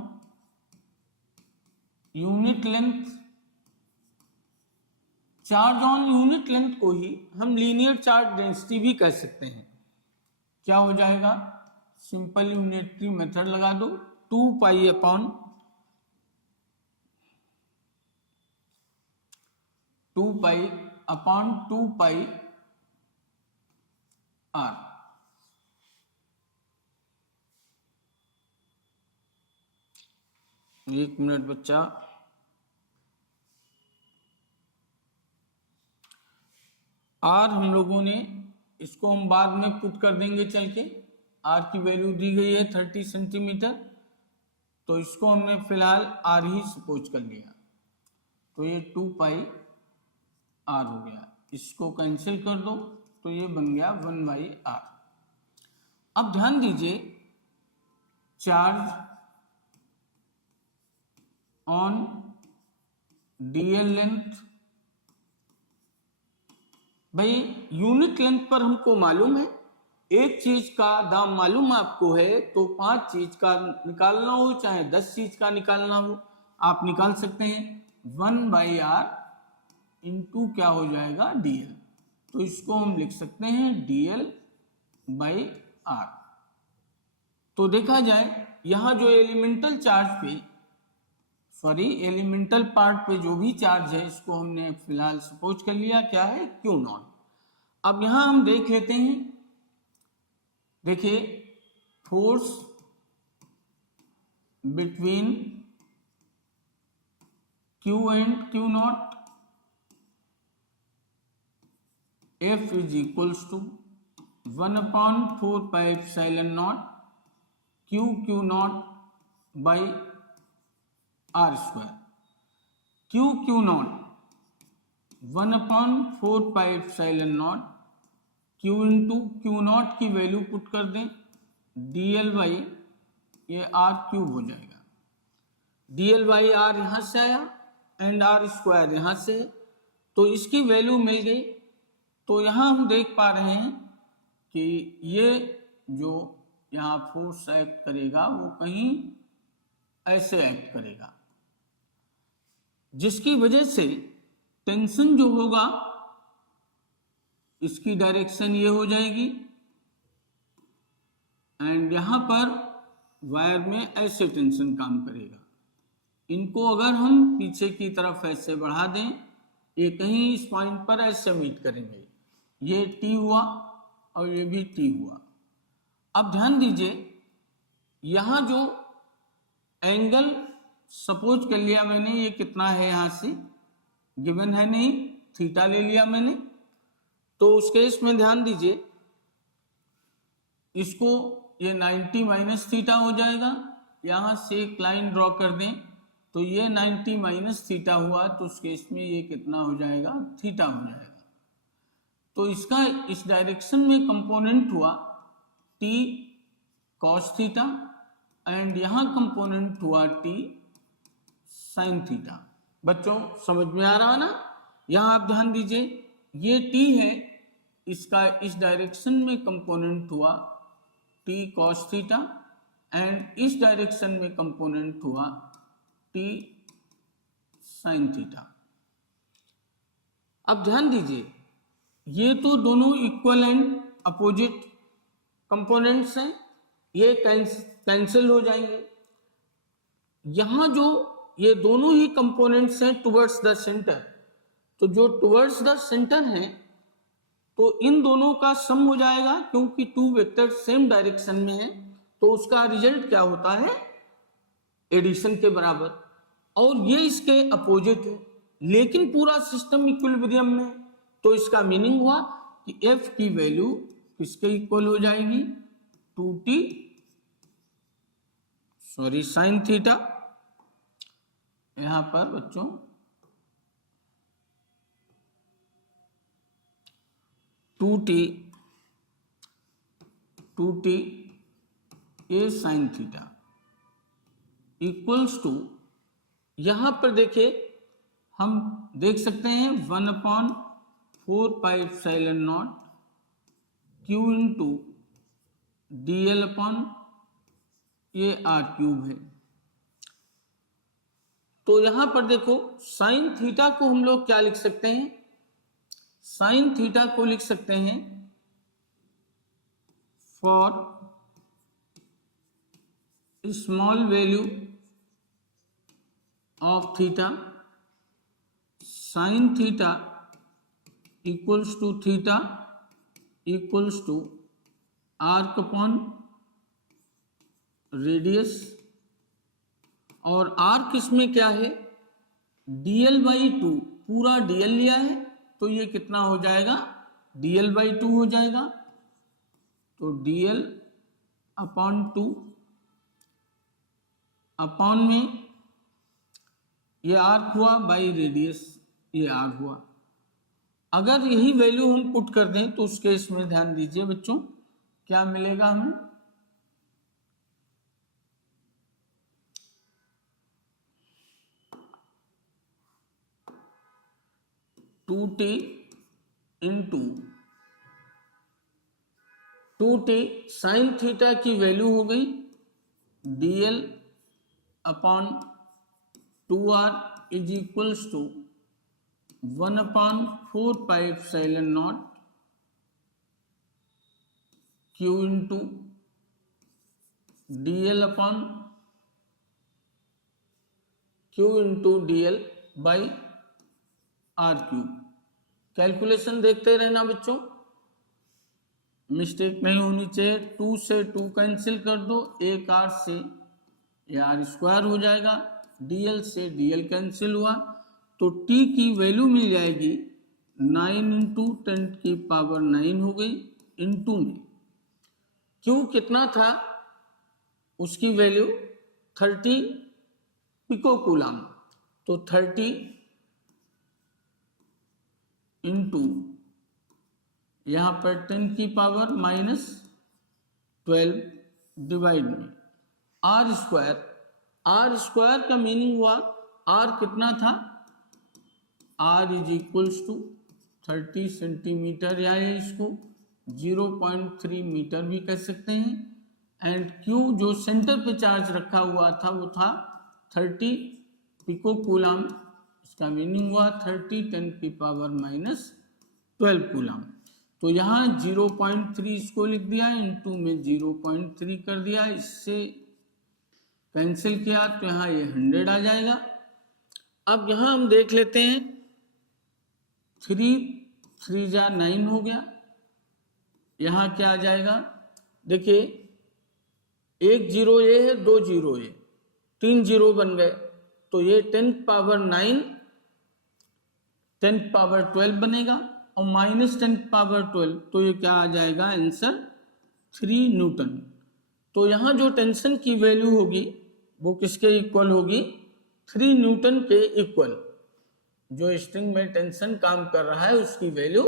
unit length. Charge on unit length को ही हम लीनियर चार्ज डेंसिटी भी कह सकते हैं। क्या हो जाएगा, सिंपल यूनिटरी मेथड लगा दो, 2 पाई अपॉन 2 पाई आर। एक मिनट बच्चा, आर हम लोगों ने इसको हम बाद में पुट कर देंगे चल के। आर की वैल्यू दी गई है 30 सेंटीमीटर, तो इसको हमने फिलहाल आर ही सपोज कर लिया, तो ये 2 पाई आर हो गया। इसको कैंसिल कर दो तो ये बन गया 1/r। अब ध्यान दीजिए, चार्ज ऑन डीएल लेंथ, भाई यूनिट लेंथ पर हमको मालूम है, एक चीज का दाम मालूम आपको है तो 5 चीज का निकालना हो चाहे 10 चीज का निकालना हो, आप निकाल सकते हैं। 1/r इंटू क्या हो जाएगा dl, तो इसको हम लिख सकते हैं dl/r। तो देखा जाए यहां जो एलिमेंटल चार्ज पे, सॉरी एलिमेंटल पार्ट पे जो भी चार्ज है इसको हमने फिलहाल सपोज कर लिया क्या है, Q0। अब यहां हम देख लेते हैं, देखिए force between Q and Q0, F is equals to 1/4πε0 Q0/r²। Q0 1/4πε0 Q into Q0 की वैल्यू पुट कर दें, dl/, ये r³ हो जाएगा। dl/r यहां से आया एंड r² यहां से, तो इसकी वैल्यू मिल गई। तो यहां हम देख पा रहे हैं कि ये जो यहाँ फोर्स एक्ट करेगा वो कहीं ऐसे एक्ट करेगा, जिसकी वजह से टेंशन जो होगा इसकी डायरेक्शन ये हो जाएगी, एंड यहां पर वायर में ऐसे टेंशन काम करेगा। इनको अगर हम पीछे की तरफ ऐसे बढ़ा दें, ये कहीं इस पॉइंट पर ऐसे मीट करेंगे, ये T हुआ और ये भी T हुआ। अब ध्यान दीजिए, यहां जो एंगल सपोज कर लिया मैंने, ये कितना है यहां से गिवन है नहीं, थीटा ले लिया मैंने, तो उस केस में ध्यान दीजिए इसको ये 90 माइनस थीटा हो जाएगा। यहां से एक लाइन ड्रॉ कर दें तो ये 90 माइनस थीटा हुआ, तो उस केस में ये कितना हो जाएगा, थीटा हो जाएगा। तो इसका इस डायरेक्शन में कंपोनेंट हुआ t cos थीटा, एंड यहां कंपोनेंट हुआ t sin थीटा। बच्चों समझ में आ रहा ना? यहां आप ध्यान दीजिए, ये t है, इसका इस डायरेक्शन में कंपोनेंट हुआ t cos थीटा, एंड इस डायरेक्शन में कंपोनेंट हुआ t sin थीटा। अब ध्यान दीजिए, ये तो दोनों इक्वल एंड अपोजिट कंपोनेंट्स हैं, ये कैंसिल हो जाएंगे। यहां जो ये दोनों ही कंपोनेंट्स हैं टुवर्ड्स द सेंटर, तो जो टुवर्ड्स द सेंटर हैं तो इन दोनों का सम हो जाएगा, क्योंकि 2 वेक्टर सेम डायरेक्शन में है, तो उसका रिजल्ट क्या होता है, एडिशन के बराबर। और ये इसके अपोजिट है, लेकिन पूरा सिस्टम इक्विलिब्रियम में, तो इसका मीनिंग हुआ कि F की वैल्यू किसके इक्वल हो जाएगी, 2t sin थीटा। यहां पर बच्चों 2t a sin theta equals to, यहां पर देखिए हम देख सकते हैं 1/4πε0 Q इंटू dl/ ये r³ है। तो यहां पर देखो साइन थीटा को हम लोग क्या लिख सकते हैं, साइन थीटा को लिख सकते हैं for small value of theta, sine theta equals to theta equals to arc upon radius, और आर्क इसमें क्या है, dl/2, पूरा dl लिया है तो ये कितना हो जाएगा, dl/2 हो जाएगा। तो dl/2 अपॉन में ये आर्क हुआ बाई रेडियस, ये आर्क हुआ। अगर यही वैल्यू हम पुट कर दें तो उस केस में ध्यान दीजिए बच्चों, क्या मिलेगा हमें, 2t into 2t sine theta की वैल्यू हो गई dl/2r is equals to 1/4πε0 q into dl by r cube. Calculation देखते रहना बच्चों, मिस्टेक नहीं होनी चाहिए। 2 से 2 कैंसिल कर दो, एक आर से ये आर स्क्वायर हो जाएगा, dl से dl कैंसिल हुआ तो t की वैल्यू मिल जाएगी 9 इंटू 10⁹ हो गई, इंटू में q कितना था, उसकी वैल्यू 30 पिकोकूलम, तो 30 इंटू यहाँ पर 10⁻⁻12 डिवाइड में आर स्क्वायर। आर स्क्वायर का मीनिंग हुआ, आर कितना था, R is equals to 30 centimeter, या इसको 0.3 मीटर भी कह सकते हैं। एंड क्यू जो सेंटर पे चार्ज रखा हुआ था वो था 30 पिकोकूलम, इसका मीनिंग हुआ 30 10⁻⁻12 कूलम। तो यहाँ 0.3 इसको लिख दिया, इंटू में 0.3 कर दिया, इससे कैंसिल किया तो यहाँ ये 100 आ जाएगा। अब यहाँ हम देख लेते हैं, 3 3 जा 9 हो गया, यहाँ क्या आ जाएगा, देखिए एक जीरो ये है, 2 जीरो ये, 3 जीरो बन गए, तो ये 10⁻9 10⁻12 बनेगा, और -10⁻12 तो ये क्या आ जाएगा आंसर 3 न्यूटन। तो यहाँ जो टेंशन की वैल्यू होगी वो किसके इक्वल होगी, 3 न्यूटन के इक्वल। जो स्ट्रिंग में टेंशन काम कर रहा है उसकी value,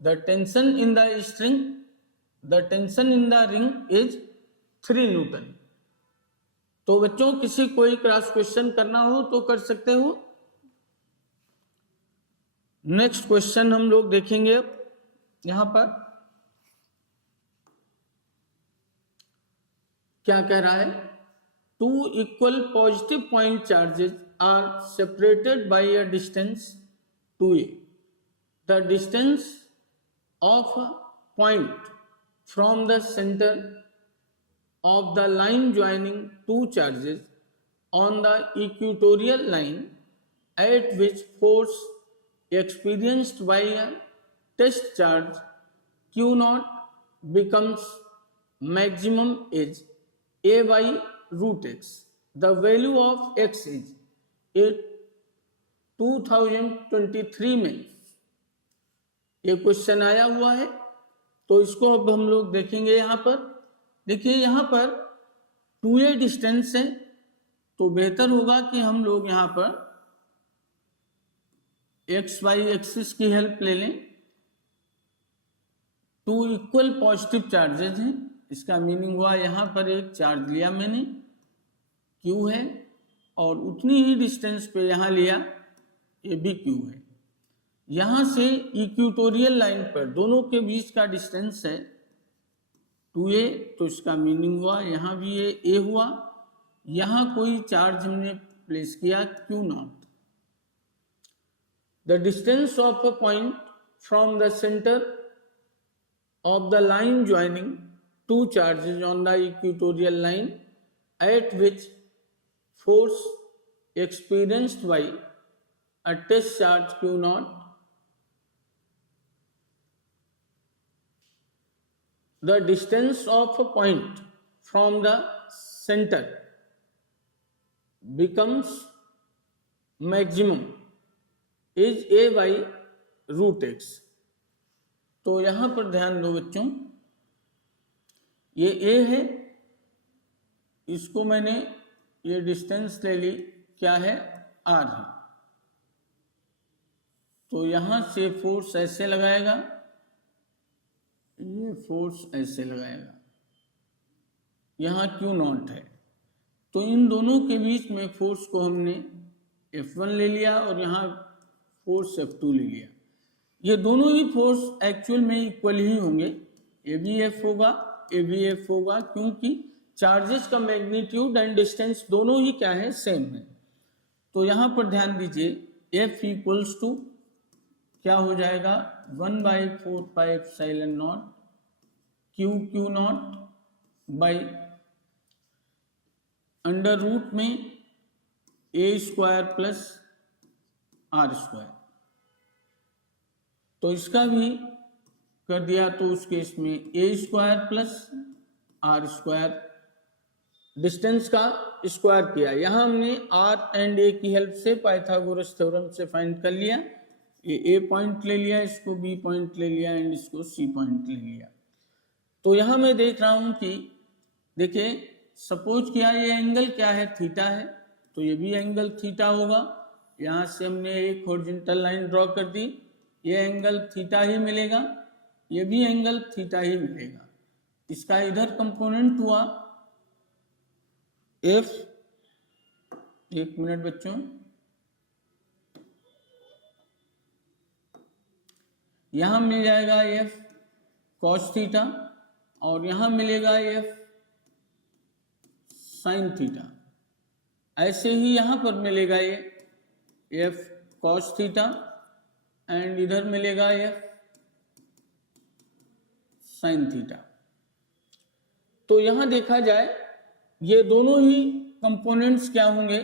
the tension in the string, the tension in the ring is 3 Newton. तो बच्चों किसी कोई क्रॉस क्वेश्चन करना हो तो कर सकते हो। नेक्स्ट क्वेश्चन हम लोग देखेंगे, यहां पर क्या कह रहा है, 2 equal positive point charges are separated by a distance 2a. The distance of a point from the center of the line joining two charges on the equatorial line at which force experienced by a test charge Q0 becomes maximum is a by root x. The value of x is 2023 में ये question आया हुआ है। तो इसको अब हम लोग देखेंगे। यहाँ पर देखिए, यहाँ पर 2a डिस्टेंस है, तो बेहतर होगा कि हम लोग यहाँ पर एक्स वाई एक्सिस की हेल्प ले लें। 2 इक्वल पॉजिटिव चार्जेज हैं, इसका मीनिंग हुआ यहाँ पर एक चार्ज लिया मैंने Q है, और उतनी ही डिस्टेंस पे यहाँ लिया, ये भी Q है। यहाँ से इक्वेटोरियल लाइन पर दोनों के बीच का डिस्टेंस है 2a, तो इसका मीनिंग हुआ यहाँ भी ये a हुआ, यहाँ कोई चार्ज हमने प्लेस किया Q0। The distance of a point from the center of the line joining two charges on the equatorial line at which force experienced by a test charge Q0 the distance of a point from the center becomes maximum is a by root X. तो यहां पर ध्यान दो बच्चों, ये a है, इसको मैंने ये डिस्टेंस ले ली, क्या है, r है। तो यहां से फोर्स ऐसे लगाएगा, ये फोर्स ऐसे लगाएगा, यहां Q नॉट है। तो इन दोनों के बीच में फोर्स को हमने F1 ले लिया और यहाँ फोर्स F2 ले लिया। ये दोनों ही फोर्स एक्चुअल में इक्वल ही होंगे, ये भी F होगा, ये भी F होगा, क्योंकि चार्जेस का मैग्नीट्यूड एंड डिस्टेंस दोनों ही क्या है, सेम है। तो यहाँ पर ध्यान दीजिए, F इक्वल्स टू क्या हो जाएगा, 1/4πε0 Q not by under root में a² प्लस r²। तो इसका भी कर दिया, तो उस केस में a² प्लस r², डिस्टेंस का स्क्वायर किया। यहाँ हमने r एंड a की हेल्प से पाइथागोरस थ्योरम से फाइंड कर लिया। ये a पॉइंट ले लिया, इसको b पॉइंट ले लिया एंड इसको c पॉइंट ले लिया। तो यहाँ मैं देख रहा हूं कि देखिए, सपोज किया ये एंगल क्या है, थीटा है, तो ये भी एंगल थीटा होगा। यहाँ से हमने एक हॉरिजॉन्टल लाइन ड्रॉ कर दी, ये एंगल थीटा ही मिलेगा, ये भी एंगल थीटा ही मिलेगा। इसका इधर कंपोनेंट हुआ F, एक मिनट बच्चों, यहां मिल जाएगा F cos थीटा और यहां मिलेगा F sin थीटा। ऐसे ही यहां पर मिलेगा ये F cos थीटा एंड इधर मिलेगा F sin थीटा। तो यहां देखा जाए, ये दोनों ही कंपोनेंट्स क्या होंगे,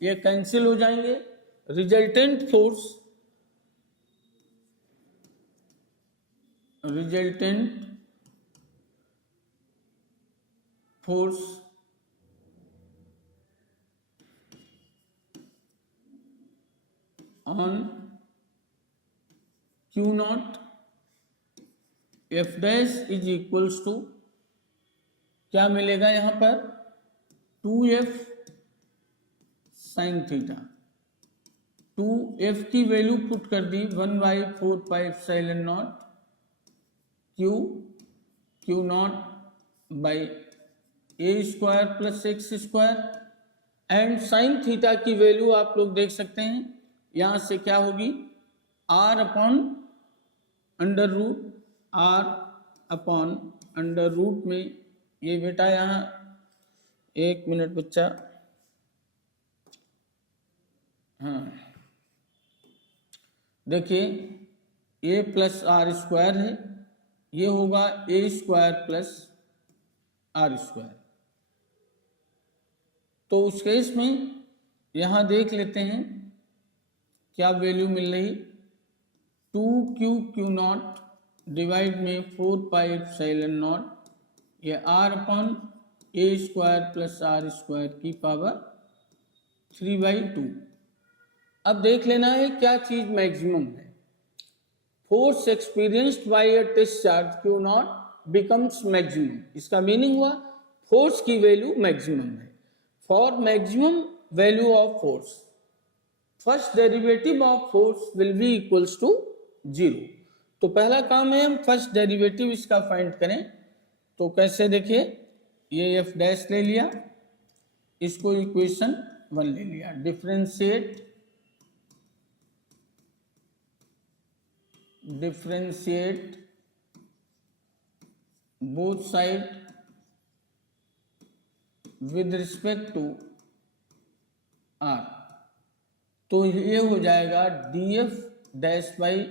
ये कैंसिल हो जाएंगे। Resultant force on Q naught F dash is equals to क्या मिलेगा यहां पर, 2F sin थीटा। 2F की वैल्यू पुट कर दी 1/4πε0 Q not by a² plus x² and sign theta की वैल्यू आप लोग देख सकते हैं, यहां से क्या होगी, r/√r/रूट में ये बेटा, यहाँ एक मिनट बच्चा, हाँ देखिए, a प्लस r² है, ये होगा a² प्लस r²। तो उस केस में यहां देख लेते हैं क्या वैल्यू मिल रही, 2Q नॉट डिवाइड में 4πε0, ये r/a² प्लस r² की पावर 3/2। अब देख लेना है क्या चीज मैक्सिमम है। Force experienced by a test charge Q naught becomes maximum. इसका मीनिंग हुआ फोर्स की वैल्यू मैक्सिमम है। For maximum value of force, first derivative of force will be equals to 0। तो पहला काम है हम फर्स्ट डेरिवेटिव इसका फाइंड करें। तो कैसे, देखिए, ये F डैश ले लिया, इसको इक्वेशन 1 ले लिया, differentiate both side with respect to r। तो ये हो जाएगा dF dash by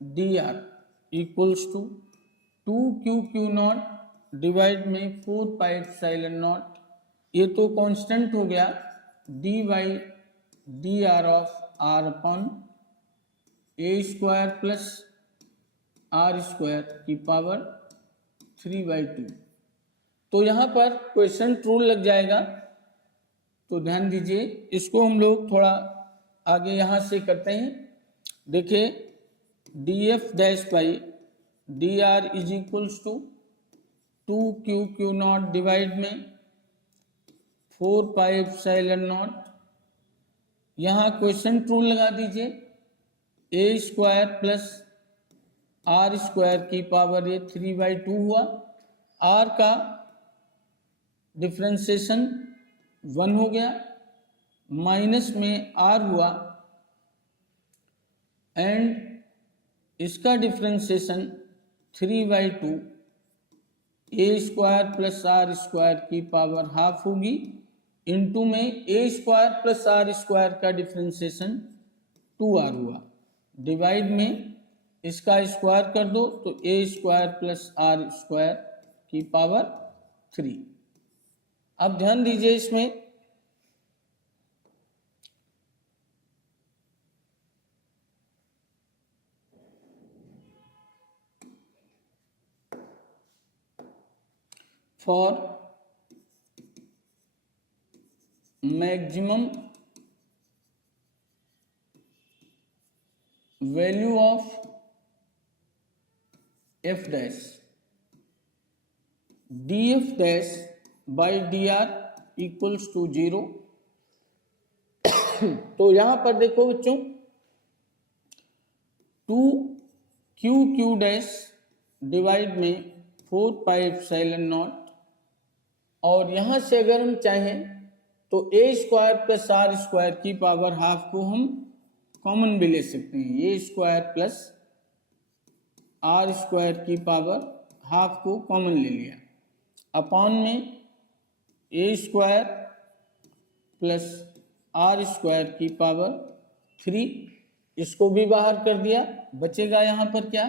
dr equals to 2Q naught divide में 4πε0, ये तो कांस्टेंट हो गया, d/dr of r/a² plus r² की पावर 3/2। तो यहाँ पर क्वेश्चन रूल लग जाएगा, तो ध्यान दीजिए। इसको हम लोग थोड़ा आगे यहाँ से करते हैं। देखिए df dash by dr is equals to 2q0 divide में 4πε0। यहाँ क्वेश्चन रूल लगा दीजिए, a square plus r square की पावर ये 3/2 हुआ। r का डिफ्रेंसिएशन 1 हो गया, माइनस में r हुआ, एंड इसका differentiation 3/2 a square plus r square की पावर हाफ होगी, इनटू में a square plus r square का डिफ्रेंसिएशन 2r हुआ, डिवाइड में इसका स्क्वायर कर दो तो a square plus r square की पावर 3। अब ध्यान दीजिए इसमें for maximum value of f dash df dash by dr equals to 0। तो यहां पर देखो बच्चों 2q डैश डिवाइड में 4πε0, और यहां से अगर हम चाहें तो a square plus r square की पावर हाफ को हम कॉमन भी ले सकते हैं। a square plus r square की पावर हाफ को कॉमन ले लिया, अपॉन में a square plus r square की पावर 3, इसको भी बाहर कर दिया। बचेगा यहाँ पर क्या,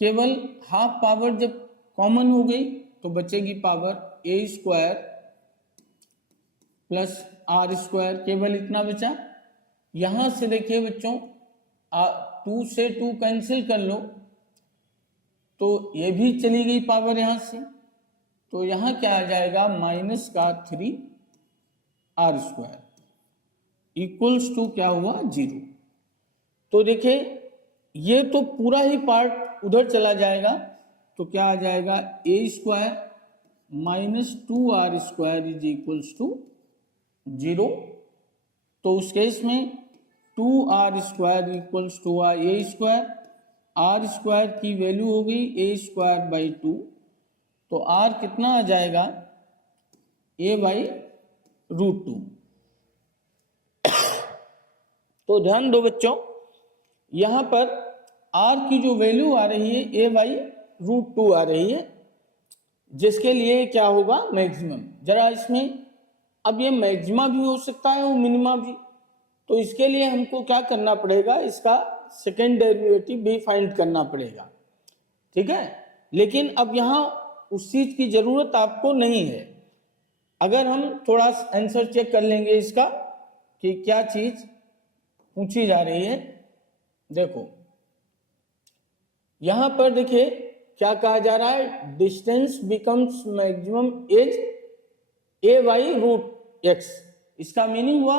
केवल हाफ पावर जब कॉमन हो गई तो बचेगी power a square plus r square, केवल इतना बचा। यहाँ से देखिए बच्चों 2 से 2 कैंसिल कर लो तो ये भी चली गई पावर यहाँ से, तो यहाँ क्या आ जाएगा माइनस का 3r स्क्वायर इक्वल्स टू क्या हुआ 0। तो देखिए ये तो पूरा ही पार्ट उधर चला जाएगा, तो क्या आ जाएगा a square minus 2r square is equals to 0। तो उस केस में 2r square equals to a square, r square की वैल्यू हो गई a स्क्वायर बाई 2, तो r कितना आ जाएगा a बाई रूट 2। तो ध्यान दो बच्चों, यहां पर r की जो वैल्यू आ रही है a बाई रूट 2 आ रही है, जिसके लिए क्या होगा मैक्सिमम। जरा इसमें अब ये मैक्सिमा भी हो सकता है और मिनिमा भी, तो इसके लिए हमको क्या करना पड़ेगा, इसका सेकेंड डेरिवेटिव भी फाइंड करना पड़ेगा, ठीक है। लेकिन अब यहाँ उस चीज की जरूरत आपको नहीं है। अगर हम थोड़ा आंसर चेक कर लेंगे इसका कि क्या चीज पूछी जा रही है। देखो यहां पर देखिए क्या कहा जा रहा है, distance becomes maximum as a by root x। इसका मीनिंग हुआ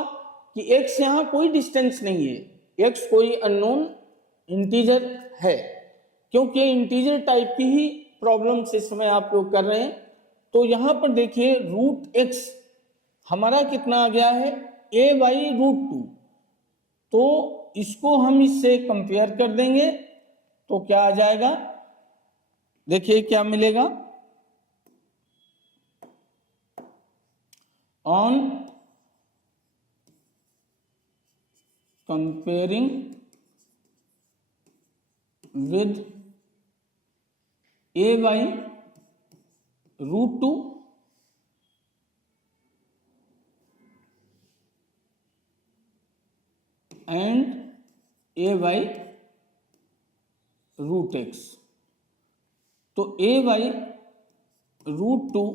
कि x यहाँ कोई डिस्टेंस नहीं है, x कोई अननोन इंटीजर है, क्योंकि इंटीजर टाइप की ही प्रॉब्लम इस समय आप लोग कर रहे हैं। तो यहां पर देखिए रूट x हमारा कितना आ गया है a बाई रूट 2, तो इसको हम इससे कंपेयर कर देंगे तो क्या आ जाएगा, देखिए क्या मिलेगा, on comparing with a by root 2 and a by root x। तो a by root 2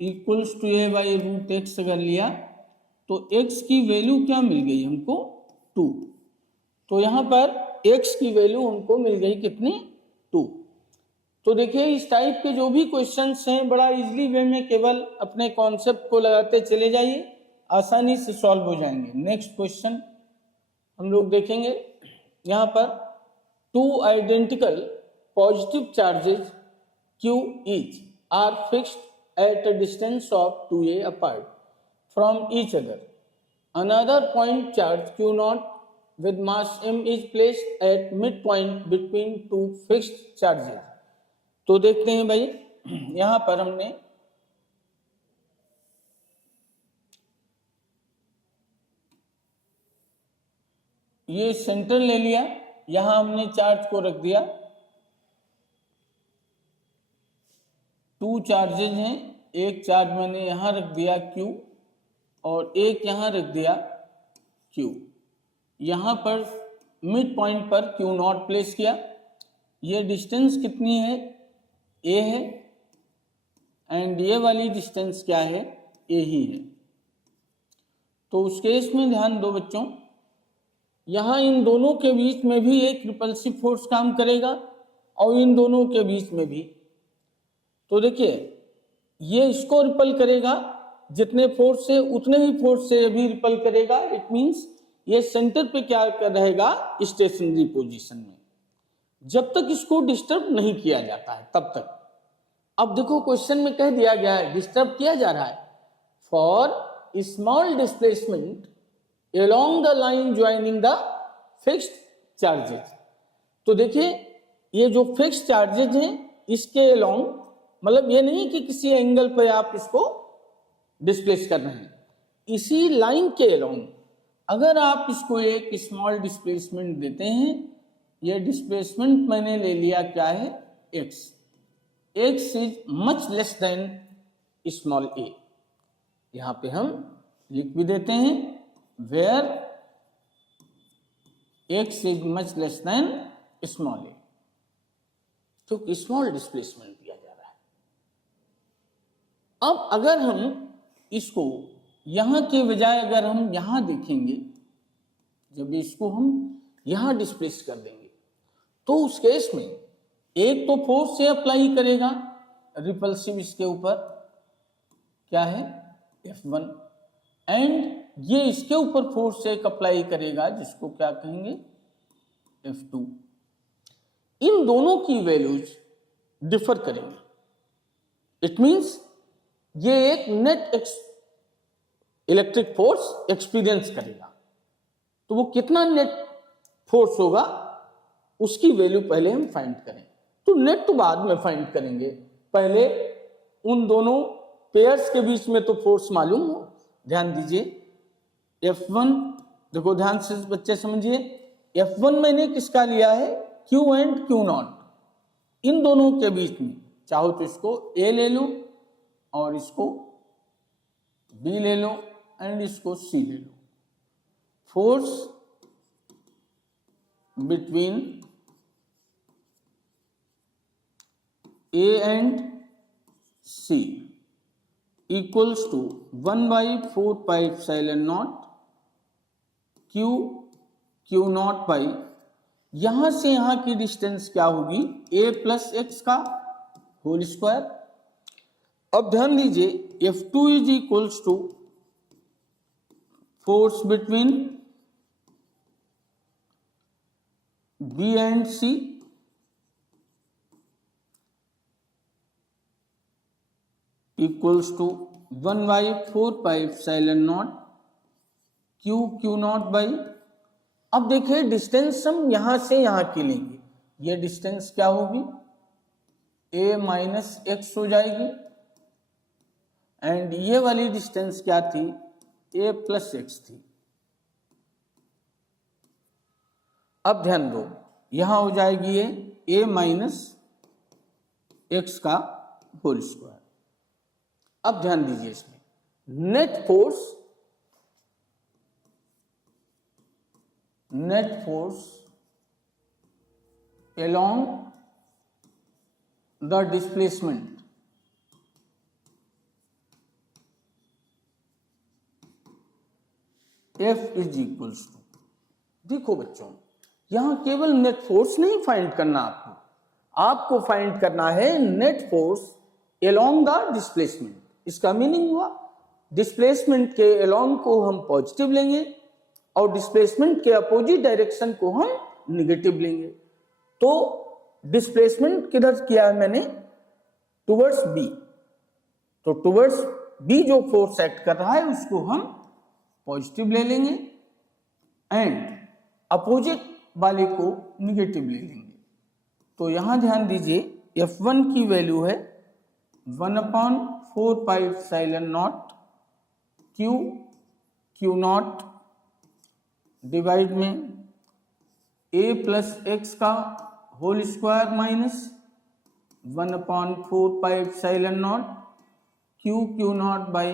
equals to a by root x अगर लिया तो x की वैल्यू क्या मिल गई हमको 2। तो यहां पर x की वैल्यू हमको मिल गई कितनी 2। तो देखिए इस टाइप के जो भी क्वेश्चंस हैं बड़ा इजीली वे में केवल अपने कॉन्सेप्ट को लगाते चले जाइए, आसानी से सॉल्व हो जाएंगे। नेक्स्ट क्वेश्चन हम लोग देखेंगे। यहाँ पर two identical positive charges Q each are fixed at a distance of 2a apart from each other. Another point charge Q naught with mass m is placed at midpoint between two fixed charges. तो देखते हैं भाई, यहां पर हमने ये centre ले लिया, यहां हमने चार्ज को रख दिया, टू चार्जेज हैं, एक चार्ज मैंने यहां रख दिया Q और एक यहां रख दिया Q। यहां पर मिड पॉइंट पर Q नॉट प्लेस किया। ये डिस्टेंस कितनी है? A है, एंड ये वाली डिस्टेंस क्या है? A ही है। तो उस केस में ध्यान दो बच्चों, यहां इन दोनों के बीच में भी एक रिपल्सिव फोर्स काम करेगा और इन दोनों के बीच में भी। तो देखिए ये इसको रिपल करेगा, जितने फोर्स से उतने ही फोर्स से भी रिपल करेगा। इट मींस ये सेंटर पे क्या कर रहेगा? स्टेशनरी पोजीशन में, जब तक इसको डिस्टर्ब नहीं किया जाता है तब तक। अब देखो क्वेश्चन में कह दिया गया है डिस्टर्ब किया जा रहा है। For small displacement along the line joining the fixed charges। तो देखिए ये जो फिक्स्ड चार्जेज हैं इसके along, मतलब ये नहीं कि किसी एंगल पे आप इसको डिस्प्लेस कर रहे हैं, इसी लाइन के along अगर आप इसको एक स्मॉल डिस्प्लेसमेंट देते हैं, ये डिस्प्लेसमेंट मैंने ले लिया क्या है? x। x is much less then small a। यहां पे हम लिख भी देते हैं where x is much less than small a, तो स्मॉल डिस्प्लेसमेंट दिया जा रहा है। अब अगर हम इसको यहां के बजाय अगर हम यहां देखेंगे, जब इसको हम यहां डिस्प्लेस कर देंगे तो उस केस में एक तो फोर्स से अप्लाई करेगा रिपल्सिव इसके ऊपर, क्या है? F1, एंड ये इसके ऊपर फोर्स एक अप्लाई करेगा जिसको क्या कहेंगे? F2। इन दोनों की वैल्यूज डिफर करेंगे। इट मींस ये एक नेट इलेक्ट्रिक फोर्स एक्सपीरियंस करेगा। तो वो कितना नेट फोर्स होगा उसकी वैल्यू पहले हम फाइंड करें। तो नेट तो बाद में फाइंड करेंगे, पहले उन दोनों पेयर्स के बीच में तो फोर्स मालूम हो। ध्यान दीजिए F1, देखो ध्यान से बच्चे समझिए, F1 मैंने किसका लिया है? Q एंड Q नॉट, इन दोनों के बीच में। चाहो तो इसको A ले लो और इसको B ले लो एंड इसको C ले लो। Force between A and C equals to 1/4 pi epsilon nought Q not by, यहां से यहां की डिस्टेंस क्या होगी? A प्लस एक्स का होल स्क्वायर। अब ध्यान दीजिए F2 is equals to force between B and C equals to 1/4 pi epsilon nought Q not by. अब देखिए डिस्टेंस हम यहां से यहां की लेंगे, ये डिस्टेंस क्या होगी? A माइनस एक्स हो जाएगी, एंड ये वाली डिस्टेंस क्या थी? A प्लस एक्स थी। अब ध्यान दो, यहां हो जाएगी ये A माइनस एक्स का होल स्क्वायर। अब ध्यान दीजिए इसमें net force along the displacement F is equals to, देखो बच्चों यहां केवल नेट फोर्स नहीं फाइंड करना आपको, आपको फाइंड करना है net force along the displacement. इसका मीनिंग हुआ डिस्प्लेसमेंट के एलोंग को हम पॉजिटिव लेंगे और डिस्प्लेसमेंट के अपोजिट डायरेक्शन को हम निगेटिव लेंगे। तो डिस्प्लेसमेंट किधर किया है मैंने, टुवर्ड्स बी, तो टुवर्ड्स बी जो फोर्स एक्ट कर रहा है उसको हम पॉजिटिव ले लेंगे एंड अपोजिट वाले को निगेटिव ले लेंगे। तो यहां ध्यान दीजिए F1 की वैल्यू है 1/4πε0 Q नॉट डिवाइड में a प्लस एक्स का whole square minus 1/4πε0 Q not by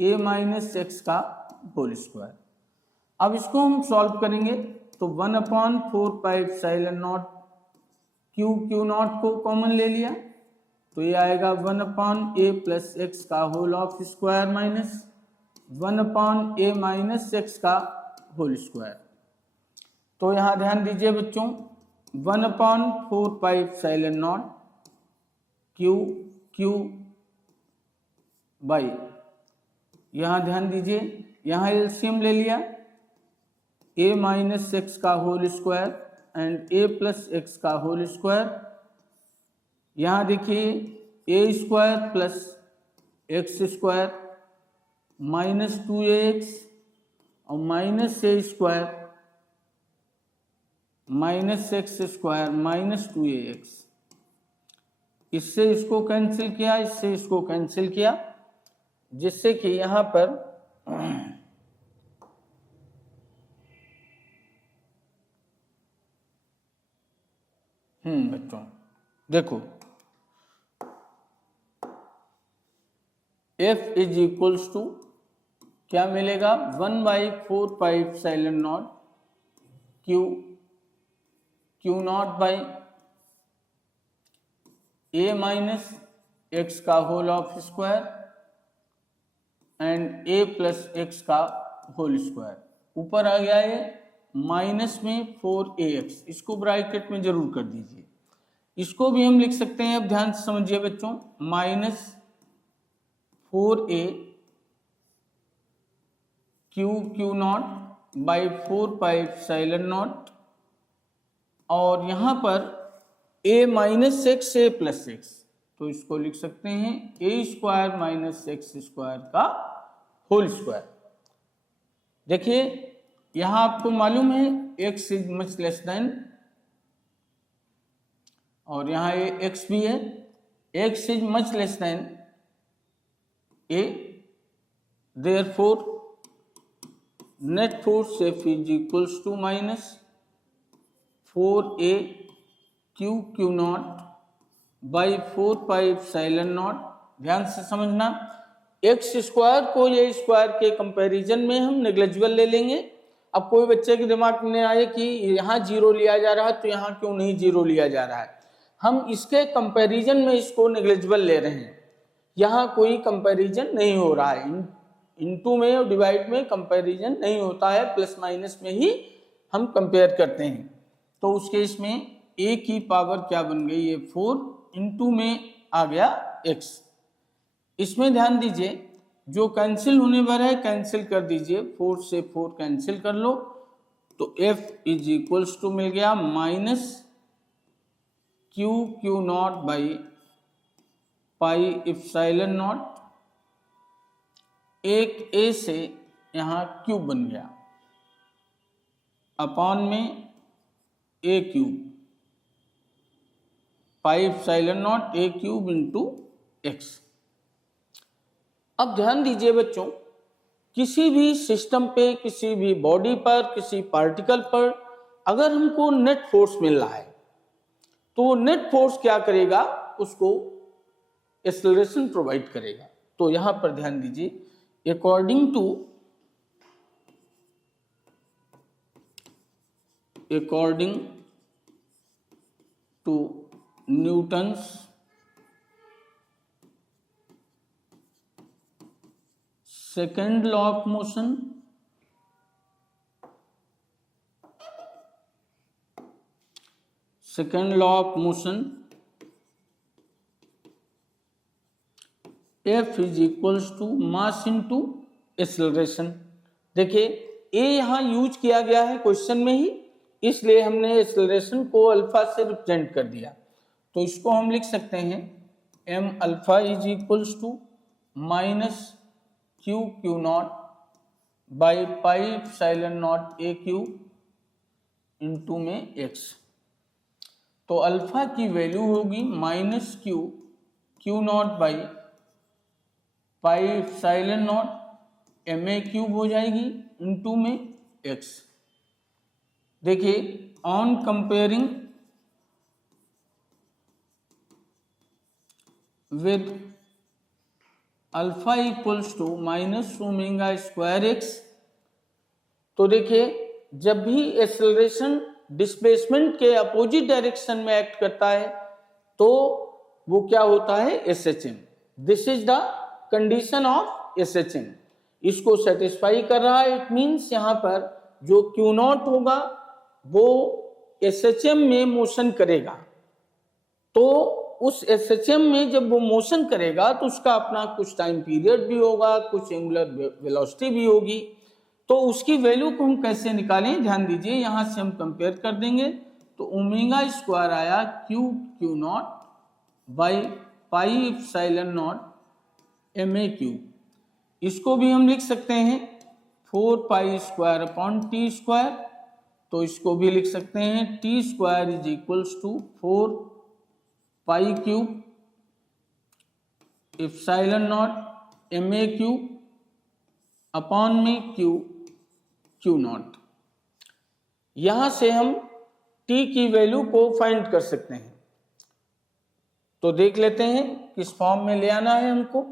a minus x का होल स्क्वायर। अब इसको हम सॉल्व करेंगे तो 1/4πε0 Q नॉट को कॉमन ले लिया तो ये आएगा 1/a प्लस एक्स का whole of square minus 1/a minus x का होल स्क्वायर। तो यहाँ ध्यान दीजिए बच्चों 1/4πε0 Q बाई, यहाँ ध्यान दीजिए यहाँ एलसीएम ले लिया a माइनस एक्स का whole square and a plus x का होल स्क्वायर। यहाँ देखिए a square plus X square minus 2ax और minus a square minus x square minus 2ax। इससे इसको कैंसिल किया, इससे इसको कैंसिल किया, जिससे कि यहाँ पर बच्चों देखो F इज इक्वल्स टू क्या मिलेगा 1/4πε0 Q not by a minus x का whole of square and a plus x का होल स्क्वायर। ऊपर आ गया ये माइनस में 4ax, इसको ब्रैकेट में जरूर कर दीजिए। इसको भी हम लिख सकते हैं, अब ध्यान से समझिए बच्चों, minus 4a Q not by 4πε0 और यहाँ पर a minus x a plus x, तो इसको लिख सकते हैं a square minus x square का होल स्क्वायर। देखिए यहाँ आपको मालूम है x is much less than, और यहाँ ये x भी है, x is much less than a, therefore net force F is equals to minus 4a Q not by 4πε0। ध्यान से समझना, एक्स स्क्वायर को ये स्क्वायर के कंपैरिजन में हम नेग्लिजिबल ले लेंगे। अब कोई बच्चे के दिमाग में आए कि यहाँ जीरो लिया जा रहा है तो यहाँ क्यों नहीं जीरो लिया जा रहा है, हम इसके कंपैरिजन में इसको नेग्लिजिबल ले रहे हैं। यहाँ कोई कंपैरिजन नहीं हो रहा है, इनटू में और डिवाइड में कंपैरिजन नहीं होता है, प्लस माइनस में ही हम कंपेयर करते हैं। तो उस केस में a की पावर क्या बन गई, ये 4 इंटू में आ गया x। इसमें ध्यान दीजिए जो कैंसिल होने वाला है कैंसिल कर दीजिए, 4 से 4 कैंसिल कर लो तो F इज इक्वल्स टू मिल गया minus Q not by pi epsilon not, एक a से यहाँ क्यूब बन गया अपॉन में a cube pi epsilon not a cube into x। अब ध्यान दीजिए बच्चों, किसी भी सिस्टम पे, किसी भी बॉडी पर, किसी पार्टिकल पर अगर हमको नेट फोर्स मिल रहा है तो नेट फोर्स क्या करेगा, उसको एक्सेलरेशन प्रोवाइड करेगा। तो यहां पर ध्यान दीजिए, according to Newton's second law of motion, second law of motion, F is equals to mass into acceleration. देखिए ए यहाँ यूज किया गया है क्वेश्चन में ही, इसलिए हमने एक्सेलरेशन को अल्फा से रिप्रेजेंट कर दिया। तो इसको हम लिख सकते हैं m alpha is equals to minus q naught by pi epsilon naught a q into में x। तो अल्फा की वैल्यू होगी minus q naught by pi epsilon naught m a cube हो जाएगी इंटू में x। देखिए on comparing with alpha equals to minus omega square x, तो देखिए जब भी एक्सेलरेशन डिस्प्लेसमेंट के अपोजिट डायरेक्शन में एक्ट करता है तो वो क्या होता है, SHM। This is the condition of SHM। इसको सेटिस्फाई कर रहा है, इट मीन्स यहाँ पर जो क्यू नॉट होगा वो SHM में मोशन करेगा। तो उस SHM में जब वो मोशन करेगा तो उसका अपना कुछ टाइम पीरियड भी होगा, कुछ एंगुलर वेलोसिटी भी होगी। तो उसकी वैल्यू को हम कैसे निकालें, ध्यान दीजिए, यहाँ से हम कंपेयर कर देंगे। तो ओमेगा स्क्वायर आया q naught by pi epsilon naught m a cube. इसको भी हम लिख सकते हैं 4 pi square upon t square. तो इसको भी लिख सकते हैं t square is equals to 4 pi cube epsilon naught m a cube upon में क्यू नॉट। यहां से हम टी की वैल्यू को फाइंड कर सकते हैं। तो देख लेते हैं किस फॉर्म में ले आना है हमको।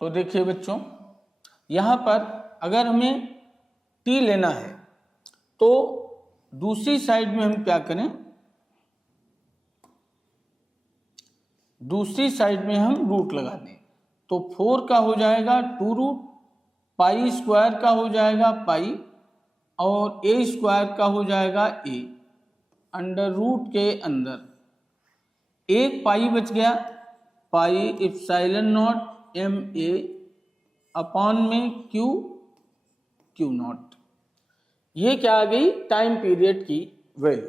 तो देखिए बच्चों, यहां पर अगर हमें टी लेना है तो दूसरी साइड में हम क्या करें, दूसरी साइड में हम रूट लगा दें। तो 4 का हो जाएगा 2 रूट, पाई स्क्वायर का हो जाएगा पाई, और ए स्क्वायर का हो जाएगा ए, अंडर रूट के अंदर एक पाई बच गया, pi epsilon naught m a upon में क्यू नॉट। ये क्या आ गई, टाइम पीरियड की वैल्यू।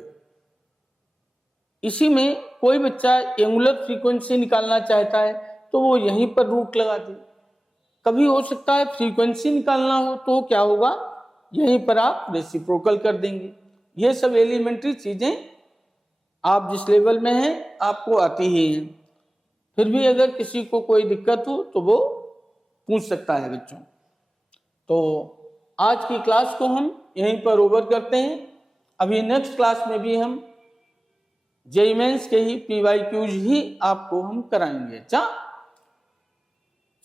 इसी में कोई बच्चा एंगुलर फ्रीक्वेंसी निकालना चाहता है तो वो यहीं पर रूट लगा दे। कभी हो सकता है फ्रीक्वेंसी निकालना हो तो क्या होगा, यहीं पर आप रेसिप्रोकल कर देंगे। ये सब एलिमेंट्री चीजें आप जिस लेवल में हैं आपको आती ही हैं। फिर भी अगर किसी को कोई दिक्कत हो तो वो पूछ सकता है बच्चों। तो आज की क्लास को हम यहीं पर ओवर करते हैं। अभी नेक्स्ट क्लास में भी हम जेईई मेंस के ही PYQs ही आपको हम कराएंगे। अच्छा,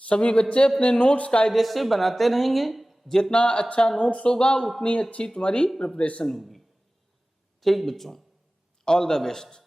सभी बच्चे अपने नोट्स कायदे से बनाते रहेंगे। जितना अच्छा नोट्स होगा उतनी अच्छी तुम्हारी प्रिपरेशन होगी। ठीक बच्चों, ऑल द बेस्ट।